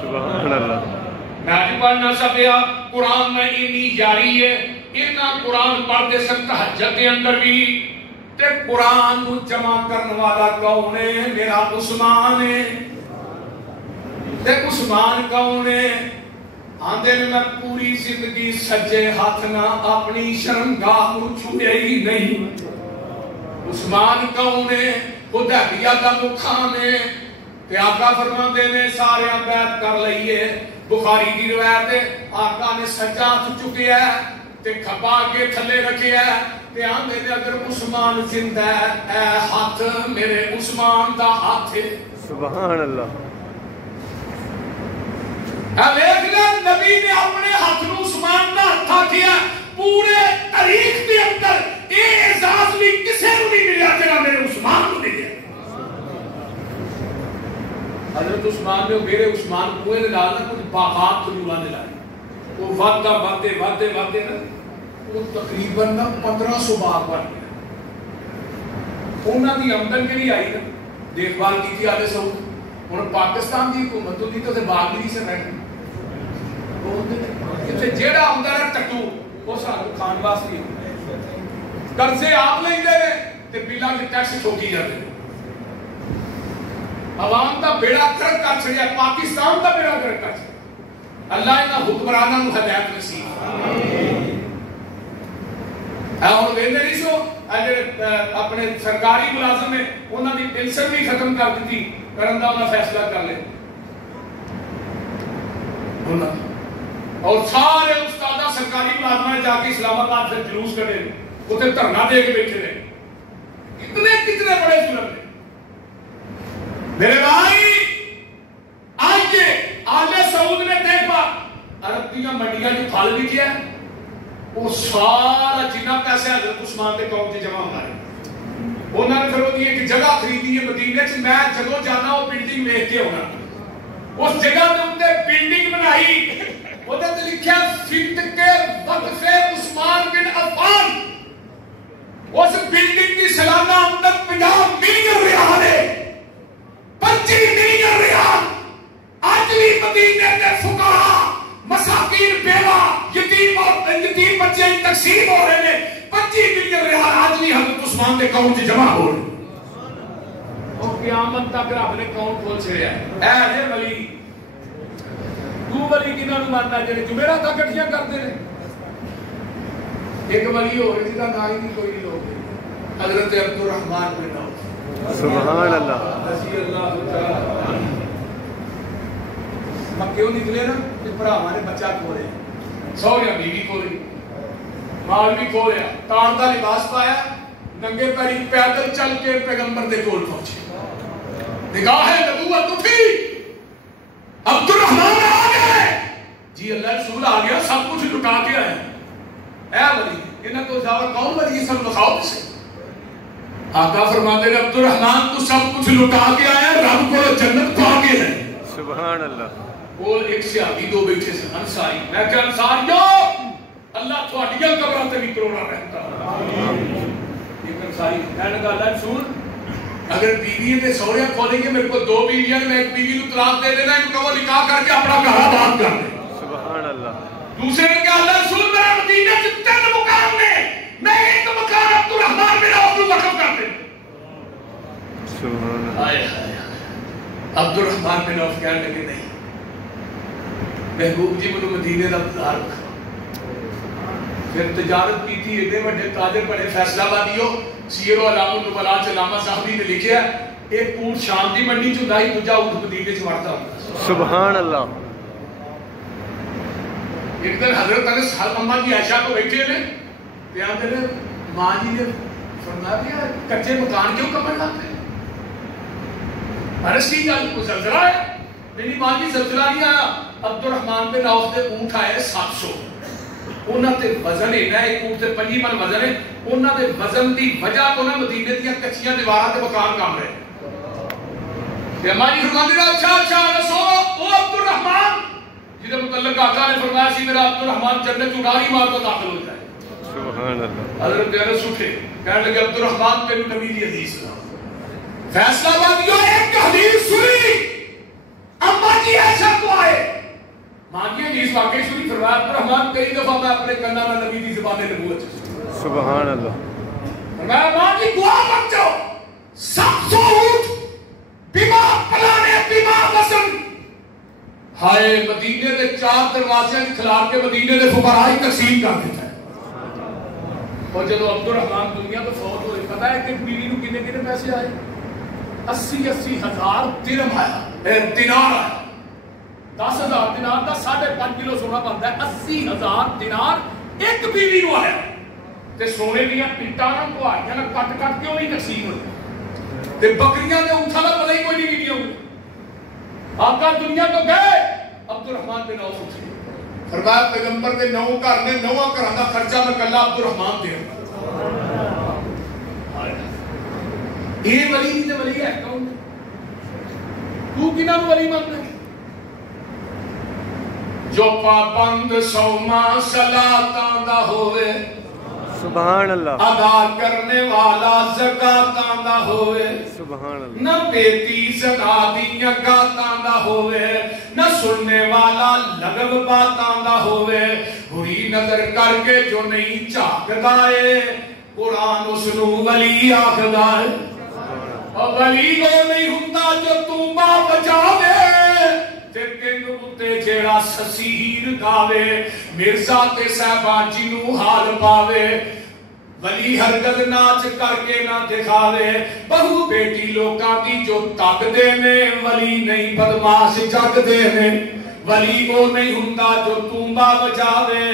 سبحان اللہ میں آج پڑھنا سکیا قرآن میں اینی جاری ہے اتنا قرآن پڑھتے سن تہجد کے اندر بھی تے قرآن کو جمع کرنے والا کون ہے؟ میرا عثمان ہے تے عثمان کون ہے؟ آندے نے میں پوری زندگی سجے ہاتھ نہ اپنی شرمگاہ کو چھوئے ہی نہیں. عثمان کون ہے؟ حدیبیہ دا مقام ہے تے آقا فرماندے نے سارے بیعت کر لئیے. بخاری کی روایت ہے آقا نے سجا ہاتھ چکیا ہے تے کھپا کے تھلے رکھیا ہے تے آندے نے اگر عثمان زندہ ہے اے ہاتھ میرے عثمان دا ہاتھ ہے. سبحان اللہ. دیکھ لیں نبی نے اپنے ہاتھ نو عثمان دا ہاتھ کیا. پورے تاریخ دے اندر اے اعزاز بھی کسے نو نہیں ملیا جڑا میرے عثمان کو ملیا. حضرت عثمان نے میرے عثمان کوئے نے لانا کچھ باغات کھجورانے لائے. وہ وعدے نا وہ تقریباً 1500 باغ بن گیا. انہوں نے آمدن کے لیے آئی نا دیکھ بھال کی تھی آلے سعود. انہوں پاکستان کی حکومت ہوتی تو باغ بھی سے رہے جیڑا آمدن ہے ٹکو وہ سارے کھان واسطے قرضے آپ لیں دے تے بلاں دے ٹیکس ٹھوکی جاتے. عوام دا بیڑا گرک کر چھڑیا پاکستان دا بیڑا گرک کر چھڑیا. اللہ انہاں حکمراناں نوں ہدایت نصیب اور ویندے نہیں سو اپنے سرکاری ملازم نے انہاں دی پنشن بھی ختم کر دتی کرن دا انہاں فیصلہ کر لے. اور سارے استادہ سرکاری ملازمہ جا کے اسلام آباد سے جلوس کرے اتنے دھرنا دے کے بیٹھے رہے. کتنے بڑے ظلم نے میرے بھائی. آئیے آلے سعود نے دیکھا عرب کی منڈیاں جو پھل بھی کیا وہ سارا جنہ پیسے حضرت عثمان کے قوم سے جمع ہونا ہے. انہوں نے پھر وہ ایک جگہ خریدی ہے مدینے سے. میں جگہ جانا وہ بلڈنگ دیکھ کے ہونا اس جگہ میں انہیں بلڈنگ بنائی انہیں لکھا صدقے وقف عثمان بن عفان. اس بلڈنگ کی سالانہ آمدن 50 ملین ریال ہے. 25 ملین ریال آج بھی مدینے کے فقراء مساکین بیوہ یتیم بچے تقسیم ہو رہے ہیں. 25 ملین ریال آج بھی حضرت عثمان کے اکاؤنٹ سے جمع ہو رہے اور قیامت تک رب نے اکاؤنٹ کھول چھڑیا ہے. اے ولی تو ولی کنہاں نوں ماننا جڑے جمعرہ تک کٹھیاں کرتے ہیں. ایک ولی ہو رہی جدا نام ہی نہیں کوئی نہیں لوگ حضرت عبد الرحمن بن عوف. سبحان اللہ. رضی اللہ تعالی مکیوں نکلے نا کہ بھراواں نے بچہ کھولے سوہرا بیوی کھولی مال بھی کھولیا تان دا لباس پایا ننگے پیری پیدل چل کے پیغمبر دے کول پہنچے. نگاہ نبوت اٹھی عبد الرحمن آ گئے. جی اللہ رسول آ گیا سب کچھ لٹا کے آیا. اے ولی انہاں کو زیادہ کون ولی سب دکھاؤ کسے. آقا فرماتے ہیں عبد الرحمن تو سب کچھ لٹا کے آیا رب کو جنت پا کے ہے. سبحان اللہ. وہ ایک صحابی دو بیٹھے سے انصاری. میں کہ انصاریو اللہ تھوڑیاں قبراں تے بھی کروڑا رہتا. ایک انصاری کہنے لگا اللہ رسول اگر بیوی نے سوریا کھولیں گے میرے کو 2 بیویاں میں ایک بیوی کو طلاق دے دینا ان کو وہ نکاح کر کے اپنا گھر آباد کر دے. سبحان اللہ. دوسرے نے کہا اللہ رسول میرے مدینے سے 3 مقام نے میں ایک مقام عبد الرحمن بن عوف کو وقف کر دے. سبحان اللہ. عبد الرحمن بن عوف کہنے لگے نہیں محبوب جی مجھے مدینے کا بازار رکھا. پھر تجارت کی تھی اتنے بڑے تاجر بڑے فیصلہ آبادیوں سیر و علام النبلاء علامہ صاحبی نے لکھا ایک اونٹ شام دی منڈی چ دائی دوجا اونٹ مدینے سے وڑتا ہوتا. سبحان اللہ. ایک دن حضرت انس اماں جی عائشہ کو بیٹھے نے بیان دے ماں جی نے فرمایا دیا کچے مکان کیوں کمر لاتے ہیں. عرض کی گل کو زلزلہ ہے. میری ماں جی زلزلہ نہیں آیا. عبد الرحمن بن عوف دے اونٹ آئے 700. انہاں تے وزن ہے ایک اونٹ تے 5 من وزن ہے. انہاں دے وزن دی وجہ تو نہ مدینے دی کچیاں دیواراں تے مکان کم رہے. تے اماں جی فرماندے نے اچھا رسو او عبد الرحمن جدے متعلق آقا نے فرمایا سی میرا عبد الرحمن جنت اڑاری مار کو داخل ہو جائے. سبحان اللہ. حضرت انس اٹھے کہنے لگے عبد الرحمن تینوں نبی دی حدیث سنا. فیصلہ بادیوں ایک حدیث سنی. اماں جی عائشہ کو آئے مانگیے جی اس واقعی سنی فرمایا عبدالرحمن کئی دفعہ میں اپنے کنہ میں نبی دی زبان نبوت سبحان اللہ فرمایا مانگی دعا مانگ جاؤ سب سو اٹھ بیما پلانے بیما وسن ہائے مدینے دے 4 دروازے کھلار کے مدینے دے فقراء تقسیم کر دیتا ہے اور جب عبدالرحمن دنیا تو فوت ہوئے پتہ ہے کہ بیوی نو کنے کنے پیسے آئے 80 ہزار درہم آیا دینار آیا 10,000 دینار کا 5.5 کلو سونا بنتا ہے 80,000 دینار ایک بیوی نو آیا تے سونے دیا پیٹا نہ کو آیا نہ کٹ کٹ کے وہی تقسیم ہوئی تے بکریاں دے اونٹھا دا پتہ ہی کوئی نہیں ہوئی آقا دنیا تو گئے عبدالرحمن بن عوف اٹھے فرمایا پیغمبر دے 9 گھر نے 9 گھراں دا خرچہ میں کلا عبدالرحمن دے یہ ولی نہیں تے ولی ہے کون تو کناں نو ولی ماننا جو پابند سوما صلاتاں دا ہوئے سبحان اللہ ادا کرنے والا زکاتاں دا ہوئے سبحان اللہ نہ بیتی زنا دیاں گاتاں دا ہوئے نہ سننے والا لغو باتاں دا ہوئے بری نظر کر کے جو نہیں جھاگدا اے قرآن اس نو ولی آکھدا اے اور ولی وہ نہیں ہوندا جو توبہ بچاوے تے تینوں اُتے جیڑا سسیر گاوے مرزا تے صاحبان جنوں حال پاوے ولی ہرگز ناچ کر کے نہ دکھاوے بہو بیٹی لوکاں دی جو تک دے نے ولی نہیں بدماش جگ دے نے ولی وہ نہیں ہوندا جو توبہ بچاوے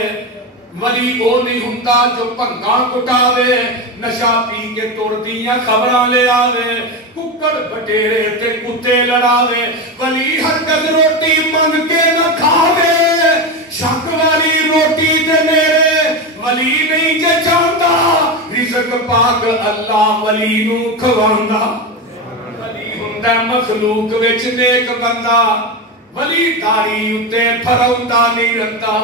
ولی وہ نہیں ہوندا جو پنگاں کٹاوے نشہ پی کے تر دیاں خبراں لے آوے ککڑ بٹیرے تے کتے لڑاوے ولی ہرگز روٹی منگ کے نہ کھاوے شک والی روٹی دے میرے ولی نہیں جے جاندا رزق پاک اللہ ولی نو کھواندا ولی ہوندا مخلوق وچ نیک بندہ ولی داڑھی اُتے پھراوندا نہیں رہندا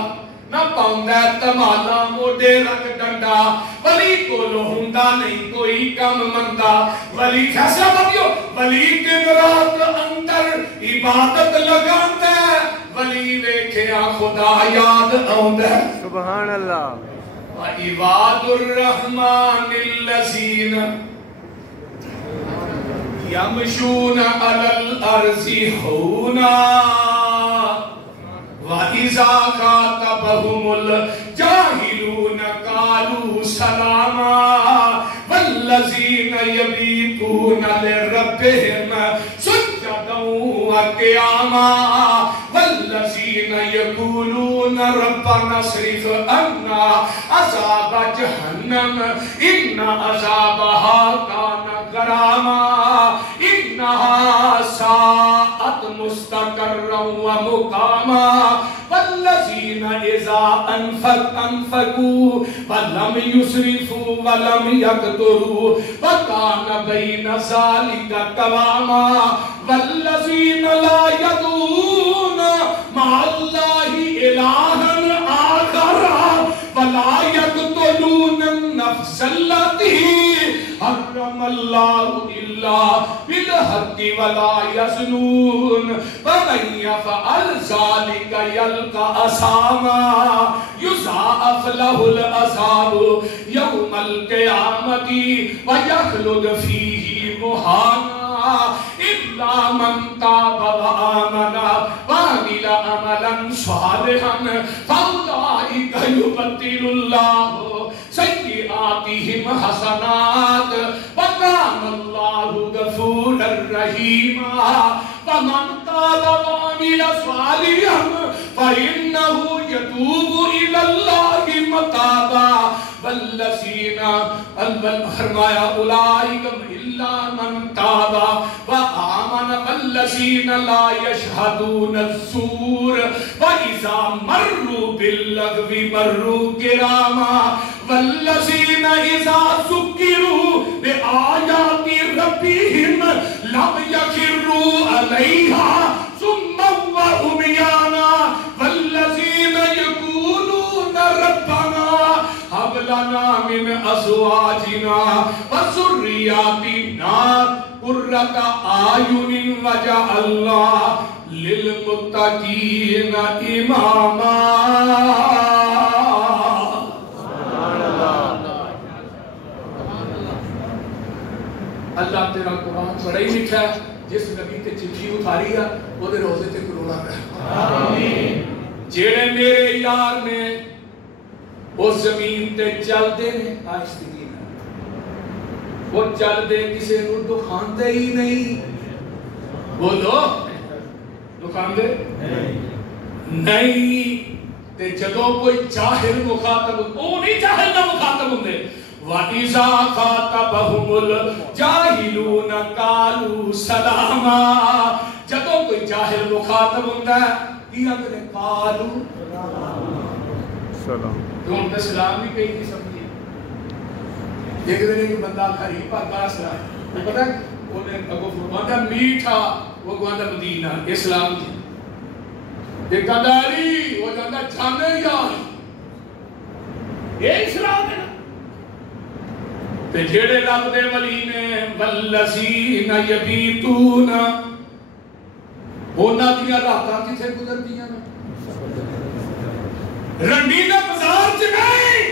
نہ پاؤندا تمالا موڈے رکھ ڈنڈا ولی کولو ہوندا نہیں کوئی کم مندا ولی فیصلہ بدیو ولی دن رات اندر عبادت لگاندا ہے ولی ویکھیا خدا یاد آوندا ہے سبحان اللہ وعباد الرحمن الذین یمشون علی الارض ہونا وَإِذَا خَاطَبَهُمُ الْجَاهِلُونَ قَالُوا سَلَامًا وَالَّذِينَ يَبِيتُونَ لِرَبِّهِمْ سُجَّدًا وَقِيَامًا وَالَّذِينَ يَقُولُونَ رَبَّنَا اصْرِفْ عَنَّا عَذَابَ جَهَنَّمَ إِنَّ عَذَابَهَا كَانَ غَرَامًا إِنَّهَا سَاءَتْ مُسْتَقَرًّا وَمُقَامًا والذین اذا انفقوا ولم يسرفوا ولم يقتروا وكان بين ذلك قواما والذین لا يدعون مع الله إلها آخر ولا يقتلون النفس التي حرم الله إلا بالحق ولا يزنون ومن يفعل ذلك يلقى أثاما يضاعف له العذاب يوم القيامة ويخلد فيه مهانا إلا من تاب وآمن وعمل عملا صالحا فأولئك يبدل الله سيئاتهم حسنات وكان الله غفورا رحيما ومن تاب وعمل صالحا فإنه يتوب إلى الله متابا والذين فرمایا اولئک الا من تاب وآمن والذین لا يشهدون الزور وإذا مروا باللغو مروا كراما والذین اذا ذکروا بآیات ربهم لم يخروا علیہا صما وعميانا والذین یقولون ربنا هب لنا من ازواجنا وذرياتنا قرة اعین واجعلنا للمتقین اماما. اللہ تیرا قرآن بڑا ہی میٹھا ہے. جس نبی تے چٹھی اتاری ہے وہ دے روزے تے کروڑا ہے. جیڑے میرے یار نے اس زمین تے چل دے نے آہستگی وہ چل دے کسے نو دکھان دے ہی نہیں. بولو دکھان دے نہیں. تے جدو کوئی جاہل مخاطب او نہیں جاہل نہ مخاطب ہوندے. وَإِذَا خَاطَبَهُمُ الْجَاهِلُونَ قَالُوا سَلَامًا. جدو کوئی جاہل مخاطب ہوندا ہے کی آندے قالوا سلام. تو ان کا سلام بھی کہیں نہیں سمجھے. ایک دن ایک بندہ غریب پاک سلام وہ پتہ انہیں اگو فرماتا میٹھا وہ گواندہ مدینہ اسلام جی ایک قداری وہ جاندہ جانے یار یہ اسلام ہے نا. تے جیڑے رب دے ولی نے والذین یبیتون ہونا دیا راتاں کتھے گزر دیا نا. رنڈی دا بازار چ نہیں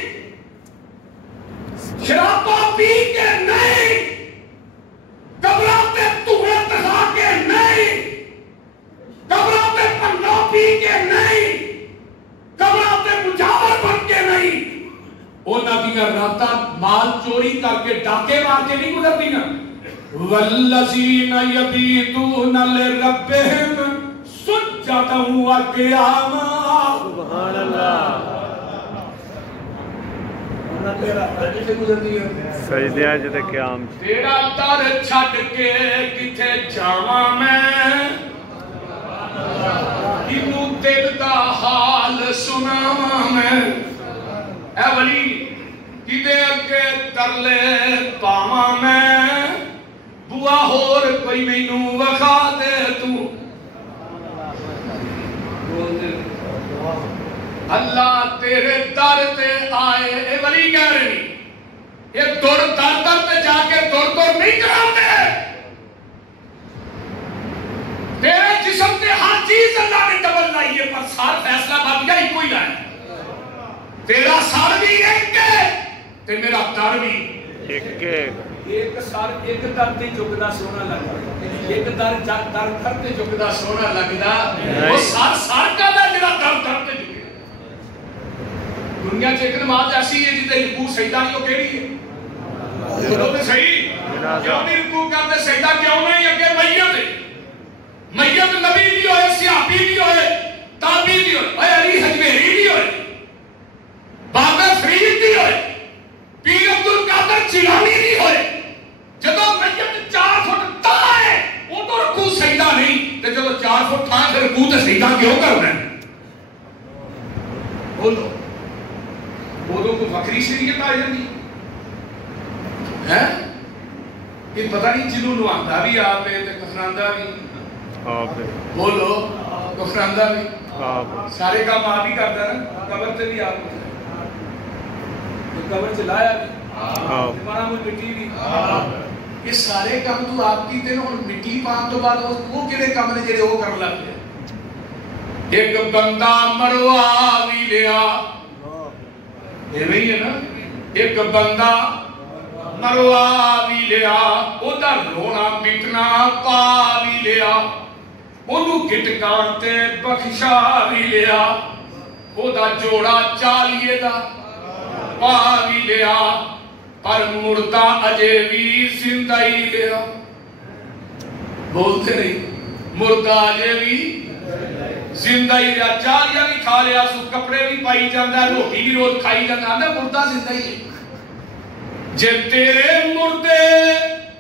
شرابہ پی کے نہیں قبراں تے دھوئیں تکھا کے نہیں قبراں تے پنڈا پی کے نہیں قبراں تے مجاور بن کے نہیں. اونا دیا راتاں مال چوری کر کے ڈاکے مار کے نہیں گزر دیا. والذین یبیتون لربہم سجداً وقیاما. سبحان اللہ. سجدے جتے قیام. تیرا در چھڈ کے کتے جاواں میں کنوں دل دا حال سناواں میں. اے ولی کدے اگے ترلے پاواں میں بوا ہور کوئی مینوں وکھا دے تو. اللہ تیرے در تے آئے. اے ولی کہہ رہے نہیں یہ در در پہ جا کے در نہیں کراتے. تیرے جسم تے ہر چیز اللہ نے ڈبل لائی ہے پر سار فیصلہ بات کیا ہی کوئی لائے. تیرا سار بھی ایک ہے تے میرا در بھی ایک ہے. ایک سار ایک در تے جھکدا سونا لگدا ایک در در تے جھکدا سونا لگدا وہ سار کا دا جڑا در تے جھکے. دنیا چ ایک نماز ایسی ہے جدے رکوع سجدہ نہیں وہ کیڑی ہے. بولو تے صحیح کیوں نہیں رکوع کرتے سجدہ کیوں نہیں. اگے میت ہے میت نبی بھی ہوئے صحابی بھی ہوئے تابعی بھی ہوئے علی حجویری بھی ہوئے بابر فرید بھی ہوئے پیر عبدالقادر جیلانی بھی ہوئے. جدو میت 4 فٹ تا ہے وہ تو رکوع سجدہ نہیں تے جدو 4 فٹ تھا پھر رکوع تے سجدہ کیوں کرنا ہے. بولو بولو کو وکری شریعت آ جاتی ہے کہ پتہ نہیں جنوں نواندہ بھی آپ ہے تے کفراندہ بھی آپ ہے. بولو کفراندہ بھی آپ سارے کام آپ ہی کرتا نا. قبر تے بھی آپ قبر چلایا بھی ہمارا مجھ مٹی بھی یہ سارے کام تو آپ کی تے نا مٹی پان تو بعد وہ کہڑے کام نے جڑے وہ کر لگے. ایک بندہ مروا بھی لیا یہ وہی ہے نا. ایک بندہ مروا بھی لیا اودا رونا پٹنا پا بھی لیا اونوں گٹکاں تے بخشا بھی لیا اودا جوڑا چالیے دا پا بھی لیا پر مردہ اجے بھی زندہ ہی لیا. بولتے نہیں مردہ اجے بھی زندہ ہی لیا. چالیاں بھی کھا لیا سو کپڑے بھی پائی جاندہ ہے روٹی بھی روز کھائی جاندہ ہے مردہ زندہ ہی ہے. جے تیرے مردے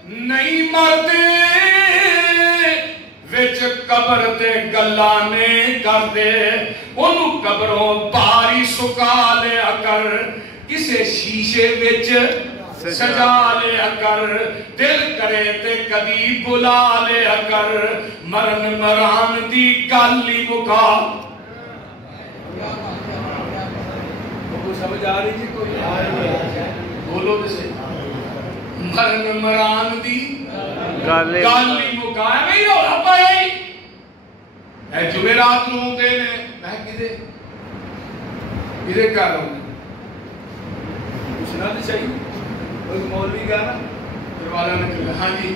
نہیں مردے وچ قبر دے گلانے کر دے انہوں قبروں باری سکا لیا کر کسے شیشے وچ سجا لیا کر دل کرے تے کدی بلا لیا کر مرن مران دی گالی مکا. سمجھ آ رہی جی کوئی بولو سے مرن مران دی گالی مکا. میں ہی ہو رہا پائی اے جمعرات نو آتے نے میں کدے گھر آؤں پوچھنا تو چاہیے کوئی مولوی گیا نا دروازہ نے کہا ہاں جی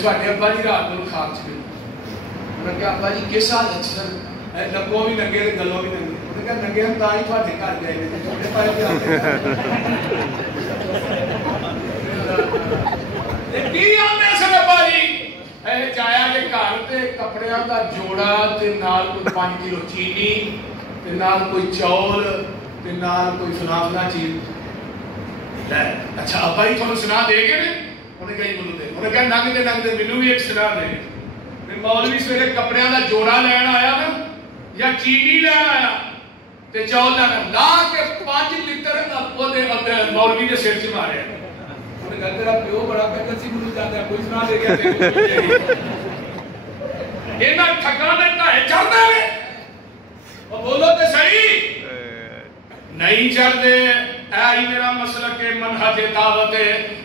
تھوڑے ابا جی رات کو خواب چ گئے انہوں نے کہا ابا جی کس حالت سر لگوں بھی ننگے گلوں بھی ننگے انہوں نے کہا ننگے ہم تا ہی تھوڑے گھر گئے تھوڑے پائے کی آنے سر ابا جی جایا جی گھر تے کپڑیاں دا جوڑا تے نال کوئی 5 کلو چینی تے نال کوئی چول تے نال کوئی فلاں چیز اچھا ابا جی تھوڑا سنا دے گئے انہیں کہیں بولو دے انہیں کہا ننگ دے مینوں بھی ایک سنا دے مولوی سویرے کپڑیاں دا جوڑا لین آیا نا یا چینی لین آیا تے چول لینا لا کے 5 لیٹر مولوی کے سر چ مارے انہیں کہا تیرا پیو بڑا پیکر سی ملو جاتا ہے کوئی سنا دے گیا اینا ٹھکانے ٹھائے چڑھ دے اور بولو تے صحیح نہیں چڑھ دے اے میرا مسلک منہج دعوت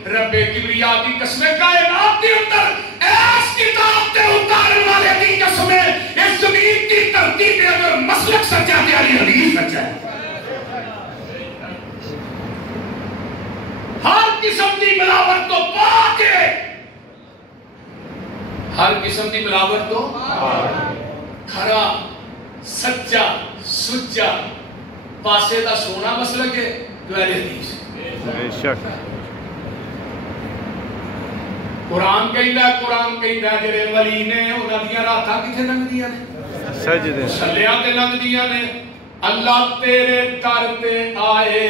رب کبریا کی قسم کائنات کے اندر اس کتاب تے اتارن والے دی قسم اس زمین کی دھرتی پہ اگر مسلک سچا ہے علی حدیث سچا ہے ہر قسم کی ملاوٹ تو پاک ہے ہر قسم کی ملاوٹ تو کھرا سچا سچا پاسے دا سونا مسلک ہے جو اہل حدیث بے شک قرآن کہندا جڑے ولی نے انہاں دیاں راتاں کتھے لنگدیاں نے سجدے سلیاں تے لنگدیاں نے اللہ تیرے در تے آئے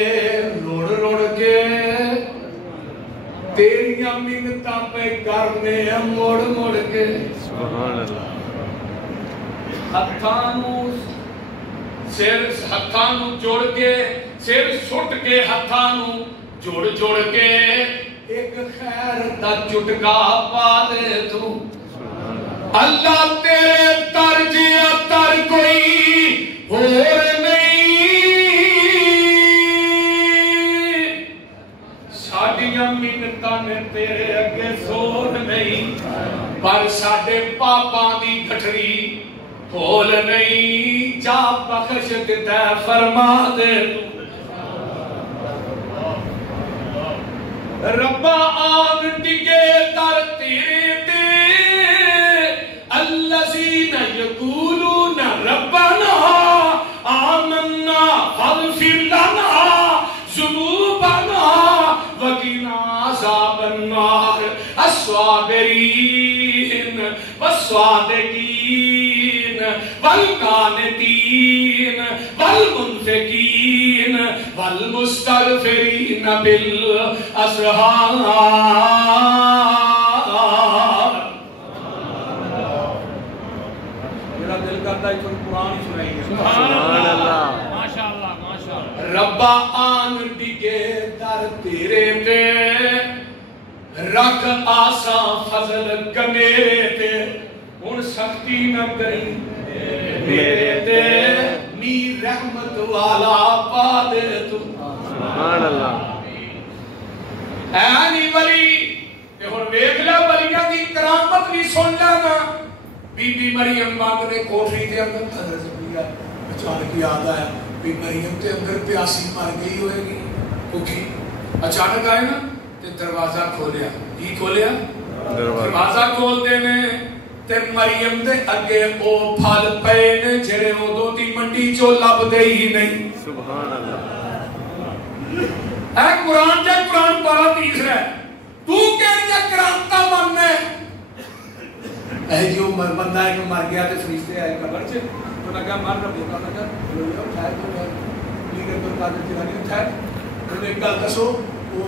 روڑ روڑ کے تیریاں منتاں پہ کرنے موڑ موڑ کے سبحان اللہ ہتھاں نو جوڑ کے سر سٹ کے ہتھاں نو جوڑ جوڑ کے ایک خیر دا چٹکا پا دے تو اللہ تیرے در جیا در کوئی اور نہیں ساڈیاں منتاں نے تیرے اگے زور نہیں پر ساڈے پاپاں دی گٹھڑی کھول نہیں جا بخش دے فرما دے ربا آن ٹکے در تیرے تے الذین یقولون ربنا آمنا فاغفر لنا ذنوبنا وقنا عذاب النار الصابرین والصادقین والقانتین والمنفقین والمستغفرین بالاسحار میرا دل کرتا ہے تو قرآن ہی سنائیں گے سبحان اللہ ماشاءاللہ ماشاءاللہ ربا آن ڈگے در تیرے تے رکھ آسان فضل کمیرے تے ان سختی نہ کری میرے تے نی رحمت والا پا دے تو سبحان اللہ اے نی ولی تے ہن ویکھ لے ولیاں دی کرامت بھی سن لینا بی بی مریم مانگ نے کوٹھی تے اندر حضرت زکریا اچانک یاد آیا بی مریم تے اندر پیاسی مر گئی ہوئے گی بھوکی اچانک آئے نا تے دروازہ کھولیا کی کھولیا دروازہ کھول دینے تے مریم دے اگے او پھل پے نے جڑے اودوں دی منڈی چوں لب دے ہی نہیں سبحان اللہ اے قرآن جا قرآن پارا تیسرا ہے تو کہڑیاں کرامتاں مننے اے جو بندہ ایک مر گیا تے فرشتے آئے قبر چ تو لگا مر رب ہوتا لگا اٹھائے تو لیکن تو قادر جیلانی اٹھائے انہوں نے گل دسو وہ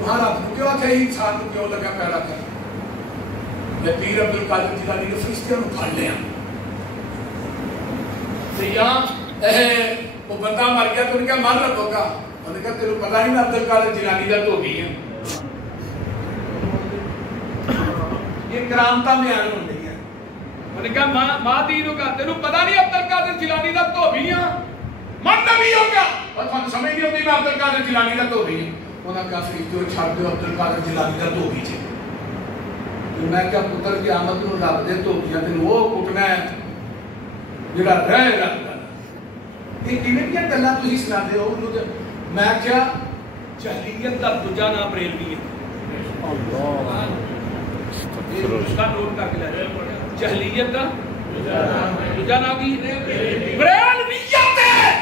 وہاں رب کو کیوں آتے ہی انسان کو کیوں لگا پیدا کر میں پیر عبدالقادر جیلانی کے فرشتے انہوں پھڑ لیا تو یہاں وہ بندہ مر گیا تو انہوں نے کہا مر رب ہوگا انہوں نے کہا تیرے پتہ ہی میں عبدالقادر جیلانی کا تو بھی ہیں یہ کرامتا میں آنے ہوں نہیں ہے انہوں نے کہا ماں دینوں کا تیرے پتہ نہیں عبدالقادر جیلانی کا تو بھی ہیں من نبی ہوگا اور سمجھ نہیں ہوتی میں عبدالقادر جیلانی کا تو بھی ہیں انہوں نے کہا فرشتوں چھاڑ دو عبدالقادر جیلانی کا تو بھی چھے میں کہا پتر کی آمد کو رب دے تو بھی ہیں وہ کٹنا ہے جڑا رہ رکھتا یہ کیا گلا تھی سنا دے ہو میں کیا جہلیت کا دوجا نام بریلوی ہے اس کا نوٹ کر کے لے جہلیت کا دوجا نام کی بریلویت ہے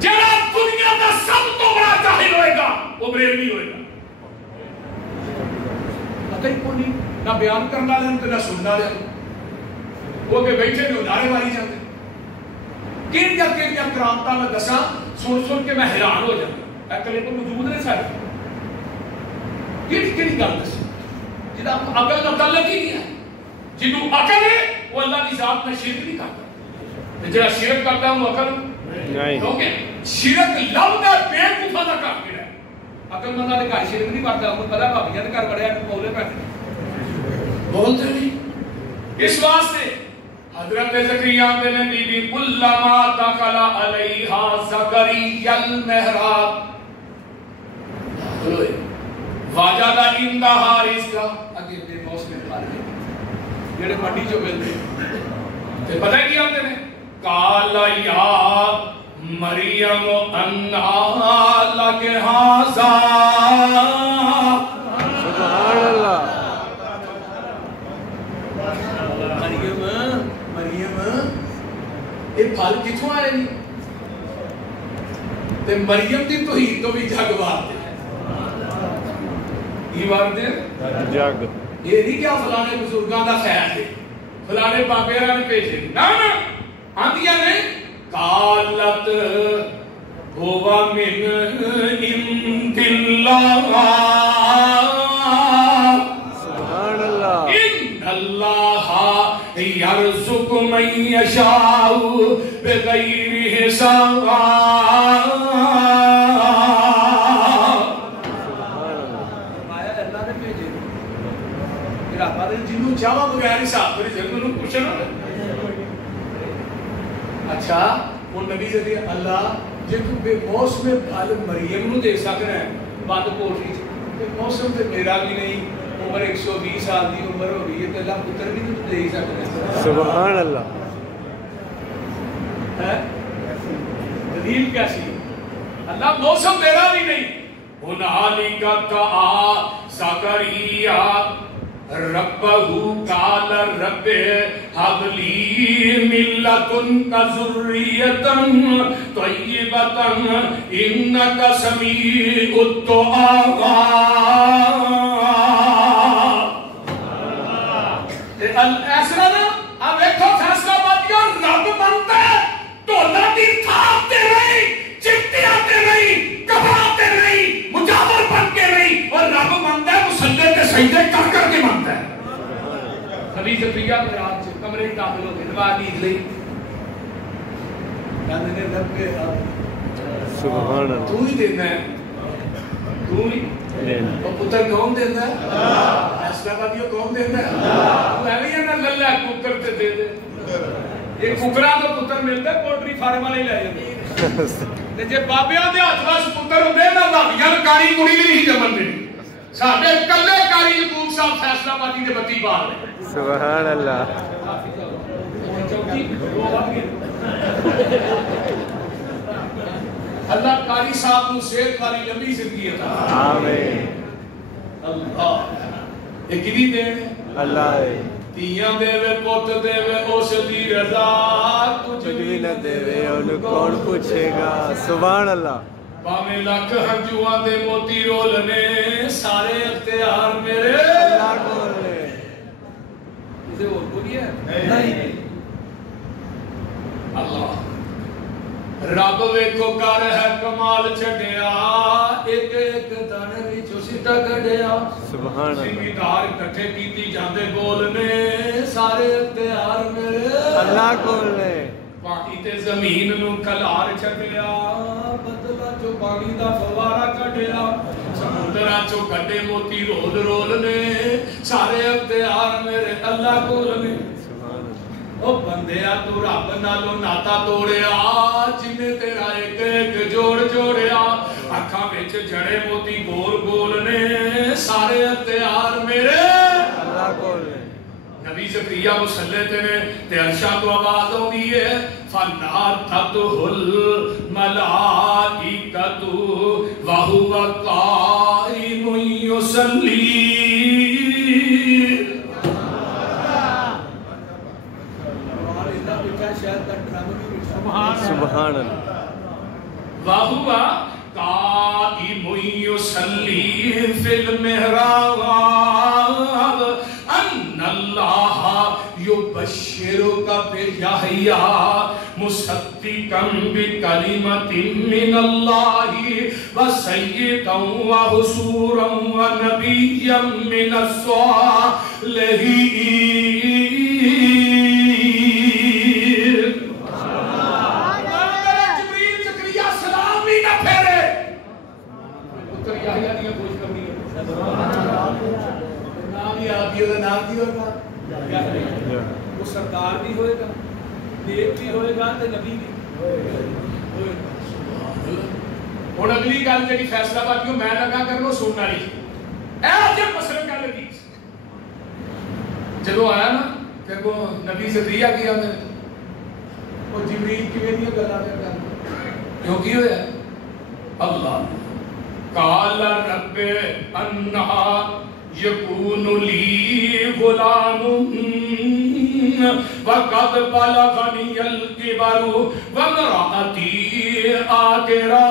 جڑا دنیا کا سب تو بڑا جاہل ہوئے گا وہ بریلوی ہوئے گا پتہ ہی کوئی نہیں نہ بیان کرنا لیں نہ سننا لیں وہ کہ بیٹھے جو ادارے والی جاتے کیا کرامتا میں دسا سن کے میں حیران ہو جاتا اکلے کو موجود نہیں سارے کیڑی گل دسی جہاں عقل کا تعلق ہی نہیں ہے جنوں عقل ہے وہ اللہ کی ذات میں شرک نہیں کرتا جہاں شرک کرتا وہ عقل نہیں کیونکہ شرک لفظ کا بیوقوفا کا کام ہے عقل مند نے گھر شرک نہیں کرتا کوئی پتہ بھابیاں نے گھر بڑے بولے بیٹھے بولتے نہیں اس واسطے حضرت زکریا نے بی بی کلما دخل علیہا زکریا المحراب وجد عندها رزقا اگے بے موسم پھل جڑے منڈی چوں ملدے تے پتہ کی آندے نے قال یا مریم انہا لک ھذا سبحان اللہ یہ پھل کتوں آئے نہیں تے مریم دی توحید تو بھی جگ وار دے یہ وار دے جگ یہ نہیں کیا فلانے بزرگاں دا خیال ہے فلانے بابیرا نے بھیجے نا نا آندیاں نے قالت ہوا من عند اللہ سبحان اللہ ان اللہ یرزق من یشاء بغیر حساب اللہ نے بھیجے میرا بادل جنوں چاہوا بغیر حساب میری زندگی کو پوچھنا اچھا وہ نبی سے اللہ جے تو بے موسم پھل مریم نو دے سکنا ہے بند کوٹھی تے موسم تے میرا بھی نہیں عمر 120 سال دی عمر ہو گئی ہے تے اللہ پتر بھی تو دے ہی سکتا ہے سبحان اللہ ہے دلیل کیسی اللہ موسم میرا بھی نہیں ہنالک دعا زکریا ربہو قال رب ہب لی من لدنک ذریۃ طیبۃ انک سمیع الدعاء ایسا نا اب ایکھو فیصلہ باتیوں رب بنتا ہے ڈھولا دی تھاپ تے رہی چپٹی آتے رہی کبراتے رہی مجاور بن کے رہی اور رب بنتا ہے مسلح کے سجدے کر کر کے بنتا ہے نبی زکریا میں رات سے کمرے داخل ہو گئے نماز عید لئی کہتے ہیں رب کے سبحان اللہ تو ہی دینا ہے تو ہی اور پتر کون دینا ہے فیصلہ باتیوں کون دینا ہے تو ایویں ہے نا للہ ککر تے دے دے یہ ککرا تو پتر ملتا ہے پولٹری فارم والے لے جاتے تے جے بابیاں دے ہاتھ وچ پتر ہوندے نا بھابیاں کاری کڑی بھی نہیں جمن دے ساڈے کلے کاری یعقوب صاحب فیصلہ بادی دے بتی بال سبحان اللہ اللہ قاری صاحب کو صحت والی لمبی زندگی عطا آمین اللہ یہ کدی دین اللہ ہے تیاں دے وے پوت دے وے اس دی رضا کچھ بھی نہ دے وے ان کون پوچھے گا سبحان اللہ باویں لاکھ ہنجواں دے موتی رولنے سارے اختیار میرے اللہ کول نے اسے اور کوئی ہے نہیں اللہ رب ویکھو کر ہے کمال چھڈیا ایک ایک دانے وچوں سیدھا کڈیا سبحان اللہ زمیندار اکٹھے کیتی جاندے بولنے سارے اختیار میرے اللہ کول نے پاکی تے زمین نو کلار چھڈیا بدلا چو پانی دا فوارا کڈیا سمندراں چو کڈے موتی رول رول نے سارے اختیار میرے اللہ کول نے او بندیا تو رب نالو ناتا توڑیا جنے تیرا ایک ایک جوڑ جوڑیا اکھاں وچ جڑے موتی گول گول نے سارے اختیار میرے اللہ کول نے نبی زکریا مسلے تے نے تے عرشاں تو آواز آندی ہے فنادتہ الملائکۃ وہو قائم یصلی سبحان اللہ وہو قائم یصلی فی المحراب ان اللہ یبشرک بیحییٰ مصدقا بکلمۃ من اللہ وسیدا وحصورا ونبیا من الصالحین وہ سردار بھی ہوئے گا نیک بھی ہوئے گا تے نبی بھی ہن اگلی گل جڑی فیصلہ بات کیوں میں لگا کرنا سننا نہیں اے جب مسئلہ کر لگی جدو آیا نا کہ کو نبی زکریا کی آدھے وہ جبریل کیویں دی گلاں کردا کیوں کی ہویا اللہ قال رب انہا یکون لی غلام وقد بلغنی الکبر وامرأتی عاقرا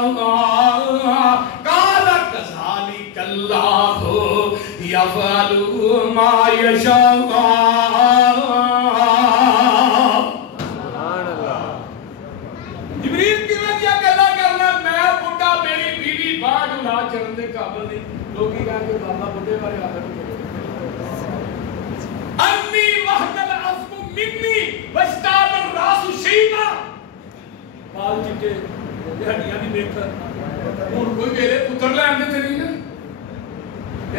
قال کذالک اللہ یفعل ما یشاء جبریل کی وجہ گلا کرنا میں بڑھا میری بیوی باغ اولاد چرن دے قابل نہیں لوگ ہی کہتے ہیں بابا بڑھے بارے آخر انی وحد العظم منی واشتعل الراس شیبا بال چٹے ہڈیاں بھی دیکھ اور کوئی میرے پتر لے آنے تھے نہیں نا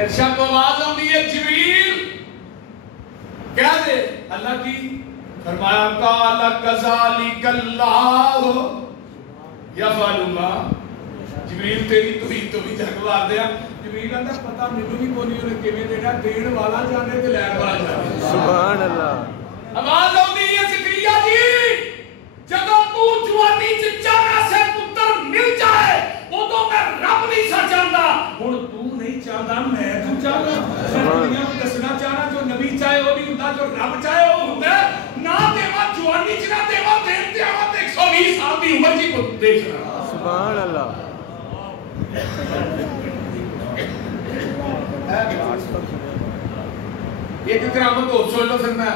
ارشاد کو آواز آتی ہے جبریل کیا دے اللہ کی فرمایا قال کذالک اللہ یفعل ما جبریل تیری تو بھی جگوار دیا جبریل دا پتہ مینوں بھی کوئی نہیں انہیں کیویں دینا دین والا جانے تے لین والا جانے سبحان اللہ آواز آتی ہے زکریا جی جدوں تو جوانی چ چاہنا سے پتر مل جائے اودوں میں رب نہیں سا چاہتا ہن تو نہیں چاہتا میں تو چاہتا دنیا کو دسنا چاہنا جو نبی چاہے وہ نہیں ہوندا جو رب چاہے وہ ہوندا نہ دیوا جوانی چ نہ دیوا دین تے آوا تے 120 سال دی عمر جی کو دیکھ رہا سبحان اللہ ایک کرامت اور سن لو پھر میں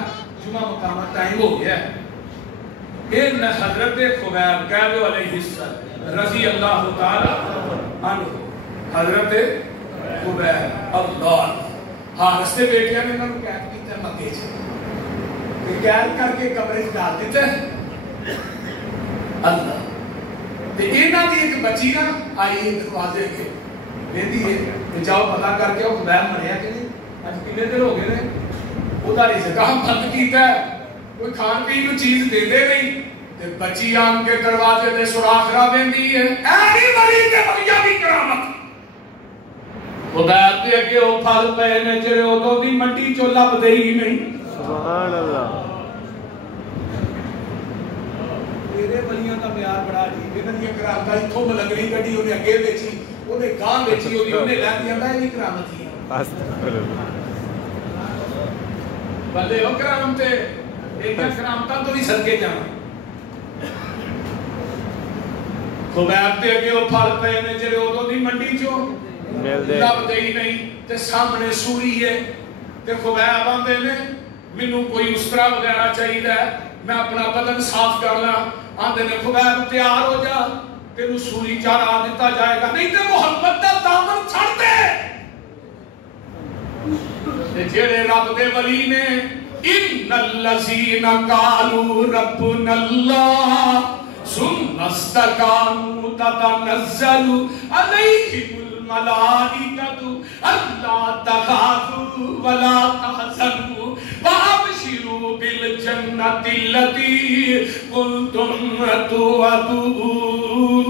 جمعہ مقامات ٹائم ہو گیا ہے ان حضرت خبیب قید علیہ السلام رضی اللہ تعالی عنہ حضرت خبیب اللہ ہاں رستے بیٹھے نے انہوں نے قید کیتا مکے سے قید کر کے قبرے ڈال دیتے اللہ تے انہاں دی ایک بچی نا آئی دروازے کے کہندی ہے کہ جاؤ پتہ کر کے وہ خبیب مریا کہ نہیں اج کنے دن ہو گئے نے اودہ رزق ہم بند کیتا ہے کوئی کھان پین کو چیز دے دے نہیں تے بچی آن کے دروازے دے سوراخ را دیندی ہے ایسی ولی تے بھیا بھی کرامت خبیب دے کے او پھل پے نے جڑے اودوں دی منڈی چوں لبدے ہی نہیں سبحان اللہ تیرے ولیاں دا معیار بڑا عجیب انہاں دی کرامت اتھوں ملنگری کڈی اونے اگے ویچی اونے گاں ویچی اونے لیندی آندا اے کرامت ہی استغفر اللہ بلے او کرامت تے ایک کرامتاں تو بھی صدقے جاواں خبیب دے اگے او پھل پے نے جڑے اودوں دی منڈی چوں لبدے ہی نہیں تے سامنے سوری ہے تے خبیب آندے نے مینوں کوئی اسطرا وغیرہ چاہیے میں اپنا بدن صاف کر لاں آندے نے خبیب تیار ہو جا تینوں سوری چارا دیتا جائے گا نہیں تے محمد دا دامن چھڑ دے تے جڑے رب دے ولی نے ان الذین قالوا ربنا اللہ ثم استقاموا تتنزل علیہم الملائکۃ الا تخافوا ولا تحزنوا وابشروا بالجنۃ التي كنتم توعدون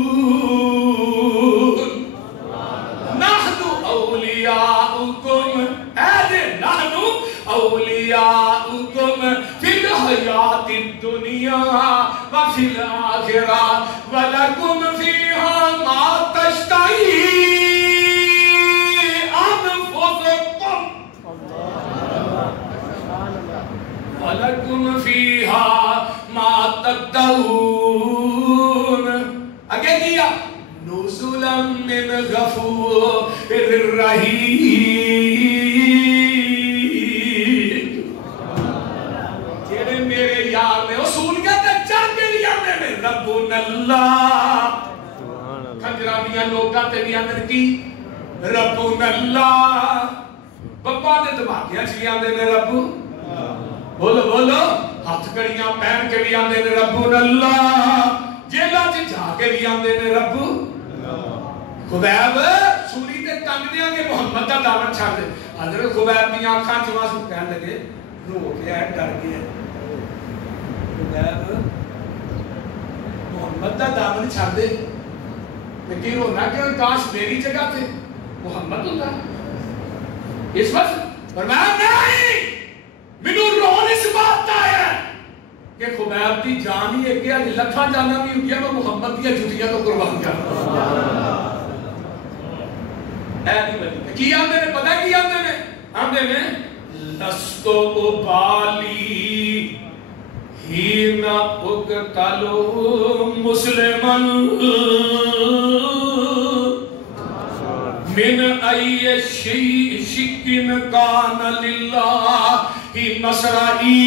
نحن اولیاؤکم نحن اولیاؤکم اگے کیا نزلا من غفور الرحیم جیڑے میرے یار نے اصولیت چڑھ کے بھی آنے میں ربنا اللہ خجرانیاں لوگاں تے بھی آنے کی ربنا اللہ بپا دے دماغیاں چلی آنے میں رب بولو بولو ہاتھ کڑیاں پہن کے بھی آنے میں ربنا اللہ جیلہ چی جا کے بھی آنے میں رب خبیب سوری تے تنگ دیاں گے محمد دا دامن چھاڑ دے حضرت خبیب دی آنکھاں چواں سو کہنے لگے رو کے ہے ڈر گئے خبیب محمد دا دامن چھاڑ دے لیکن رونا کہ کاش میری جگہ تھے محمد ہوتا اس وقت فرمایا نہیں منو رون اس بات کا ہے کہ خبیب دی جان ہی ایک ہے لکھاں جانا بھی ہوگیا میں محمد دیا جتیاں تو قربان کیا اے نہیں بلی کی آمدے نے پتہ کی آمدے نے آمدے نے لستو ابالی ہی نہ اقتلو مسلمن من ای شکن کان للہ مسرائی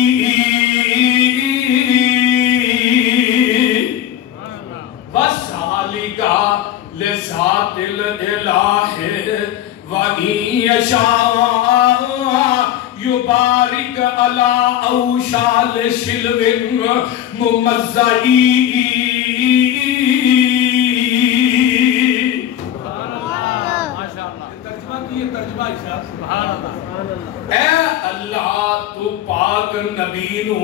وَسَالِكَ لِذَاتِ الْإِلَٰهِ وَإِن يَشَاء يُبَارِكْ عَلَىٰ أَوْشَالِ شِلْوٍ مُمَزَّعِي اے اللہ تو پاک نبی نو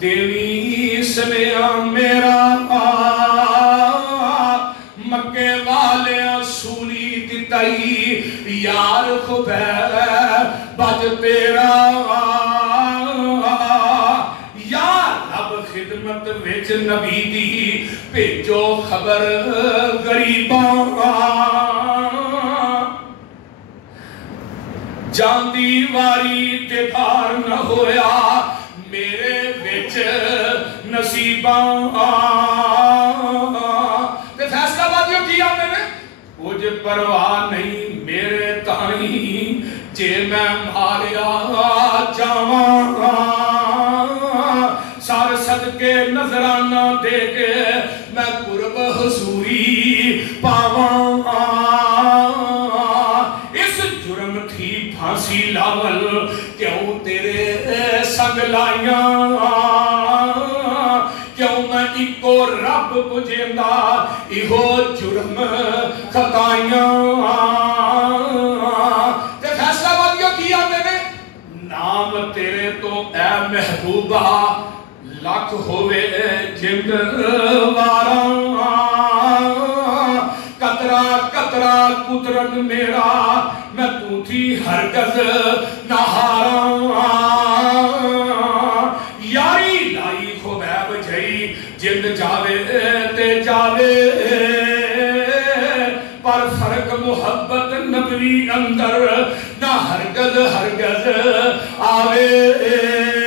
دیوی سنیا میرا مکے والے سولی دتائی یار خبیر بج تیرا یا رب خدمت وچ نبی دی بھیجو خبر غریباں جاندی واری دیدار نہ ہویا میرے وچ نصیباں تے فیصلہ بادیوں کیا میں نے کچھ پرواہ نہیں میرے تائیں جے میں ماریا جاواں سار صدقے نظرانہ دے کے میں قرب حضوری پاواں پھانسی لاول کیوں تیرے سنگ لائیاں کیوں میں ایکو رب بجھیندہ ایہو جرم خطائیاں تے فیصلہ بادیوں کیا میں نے نام تیرے تو اے محبوبہ لاکھ ہوئے جند واراں قطرہ قطرہ قدرت میرا میں تو تھی ہرگز نہاراں یاری لائی خبیب جائی جند جاوے تے جاوے پر فرق محبت نبوی اندر نہ ہرگز ہرگز آوے